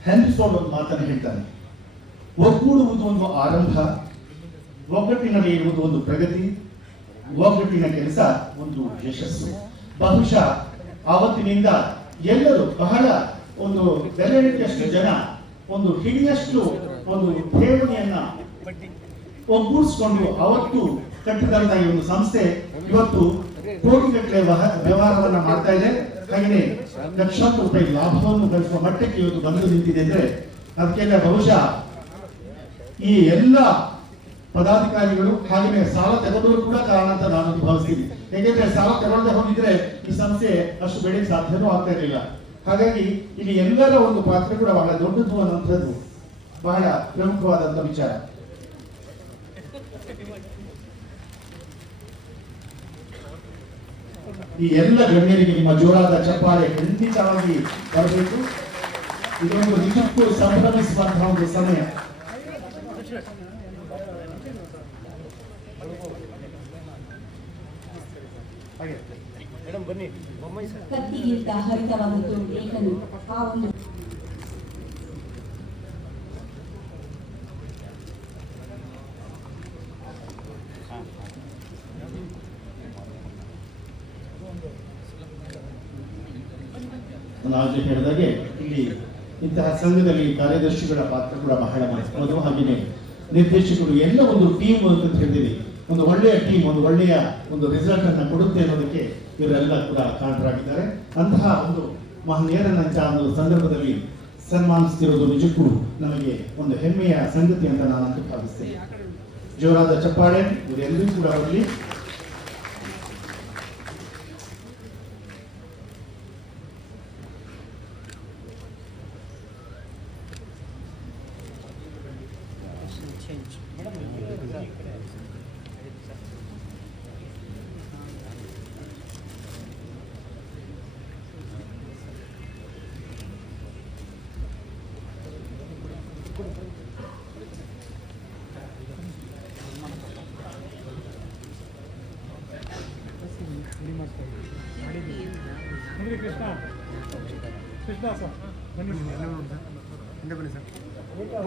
ಹೆನ್ರಿ ಫೋರ್ಡ್ ಒಂದು ಮಾತನ್ನು ಹೇಳ್ತಾನೆ, ಒಗ್ಗೂಡುವುದು ಒಂದು ಆರಂಭ, ಒಗ್ಗಟ್ಟಿನಲ್ಲಿ ಇರುವುದು ಒಂದು ಪ್ರಗತಿ, ಒಗ್ಗಟ್ಟಿನ ಕೆಲಸ ಒಂದು ಯಶಸ್ಸು. ಬಹುಶಃ ಆವತ್ತಿನಿಂದ ಎಲ್ಲರೂ ಬಹಳ ಒಂದು ಬೆಲೆಯಷ್ಟು ಜನ ಒಂದು ಹಿಡಿಯಷ್ಟು ಒಂದು ಠೇವಣಿಯನ್ನ ಒಗ್ಗೂಡಿಸಿಕೊಂಡು ಅವತ್ತು ಕಟ್ಟಿದಂತಹ ಈ ಒಂದು ಸಂಸ್ಥೆ ಇವತ್ತು ಕೋಟಿಗಟ್ಟಲೆ ವ್ಯವಹಾರವನ್ನ ಮಾಡ್ತಾ ಇದೆ. ಹಾಗೆಯೇ ಲಕ್ಷಾಂತರ ರೂಪಾಯಿ ಲಾಭವನ್ನು ಗಳಿಸುವ ಮಟ್ಟಕ್ಕೆ ಇವತ್ತು ಬಂದು ನಿಂತಿದೆ ಅಂದ್ರೆ ಅದಕ್ಕೆಲ್ಲ ಬಹುಶಃ ಈ ಎಲ್ಲ ಪದಾಧಿಕಾರಿಗಳು ಹಾಗೆಯೇ ಸಾಲ ತೆಗೆದವರು ಕೂಡ ಕಾರಣ ಅಂತ ನಾನು ಭಾವಿಸ್ತೀನಿ. ಯಾಕೆಂದ್ರೆ ಸಾಲ ತಗೊಳ್ಳದೆ ಹೋಗಿದ್ರೆ ಈ ಸಂಸ್ಥೆ ಅಷ್ಟು ಬೆಳೆಯಕ್ಕೆ ಸಾಧ್ಯವೂ ಆಗ್ತಾ ಇರಲಿಲ್ಲ. ಹಾಗಾಗಿ ಇಲ್ಲಿ ಎಲ್ಲರ ಒಂದು ಪಾತ್ರ ಕೂಡ ಬಹಳ ದೊಡ್ಡದು ಅನ್ನುವಂಥದ್ದು ಬಹಳ ಪ್ರಮುಖವಾದಂತ ವಿಚಾರ. ಈ ಎಲ್ಲ ಗಣ್ಯರಿಗೆ ನಿಮ್ಮ ಜೋರಾದ ಚಪ್ಪಾಳೆ ಖಂಡಿತವಾಗಿ ಬರಬೇಕು. ಇದೊಂದು ನಿಜಕ್ಕೂ ಸಂಭ್ರಮಿಸುವಂತಹ ಒಂದು ಸಮಯ. ಕತ್ತಿಗಿಂತ ಹರಿತವಾದದ್ದು ಏಕನು. ಆ ಒಂದು ನಾನು ಹೇಳಿದಾಗೆ ಇಲ್ಲಿ ಇಂತಹ ಸಂಘದಲ್ಲಿ ಕಾರ್ಯದರ್ಶಿಗಳ ಪಾತ್ರ ಕೂಡ ಬಹಳ ಮಹತ್ವದ್ದು. ಹಾಗೆಯೇ ನಿರ್ದೇಶಕರು ಎಲ್ಲ ಒಂದು ಟೀಮ್ ಅಂತ ಹೇಳಿದೀವಿ, ಒಂದು ಒಳ್ಳೆಯ ಟೀಮ್ ಒಂದು ಒಳ್ಳೆಯ ಒಂದು ರಿಸಲ್ಟ್ ಅನ್ನ ಕೊಡುತ್ತೆ ಅನ್ನೋದಕ್ಕೆ ಇವರೆಲ್ಲ ಕೂಡ ಕಾರಣರಾಗಿದ್ದಾರೆ. ಅಂತಹ ಒಂದು ಮಹನೀಯರನ್ನ ಒಂದು ಸಂದರ್ಭದಲ್ಲಿ ಸನ್ಮಾನಿಸ್ತಿರೋದು ನಿಜಕ್ಕೂ ನಮಗೆ ಒಂದು ಹೆಮ್ಮೆಯ ಸಂಗತಿ ಅಂತ ನಾನಂತೂ ಭಾವಿಸ್ತೇನೆ. ಜೋರಾದ ಚಪ್ಪಾಳೆ ಇವರೆಲ್ಲರೂ ಕೂಡ ಬರಲಿ.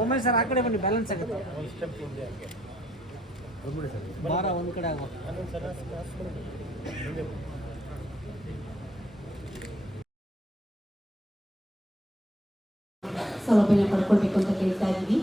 ಒಮ್ಮೆ ಸರ್ ಆ ಕಡೆ ಬನ್ನಿ, ಬ್ಯಾಲೆನ್ಸ್ ಆಗುತ್ತೆ. ಭಾರ ಒಂದು ಕಡೆ ಆಗುವ ಸೌಲಭ್ಯ ಪಡ್ಕೊಳ್ಬೇಕು ಅಂತ ಕೇಳ್ತಾ ಇದ್ದೀವಿ.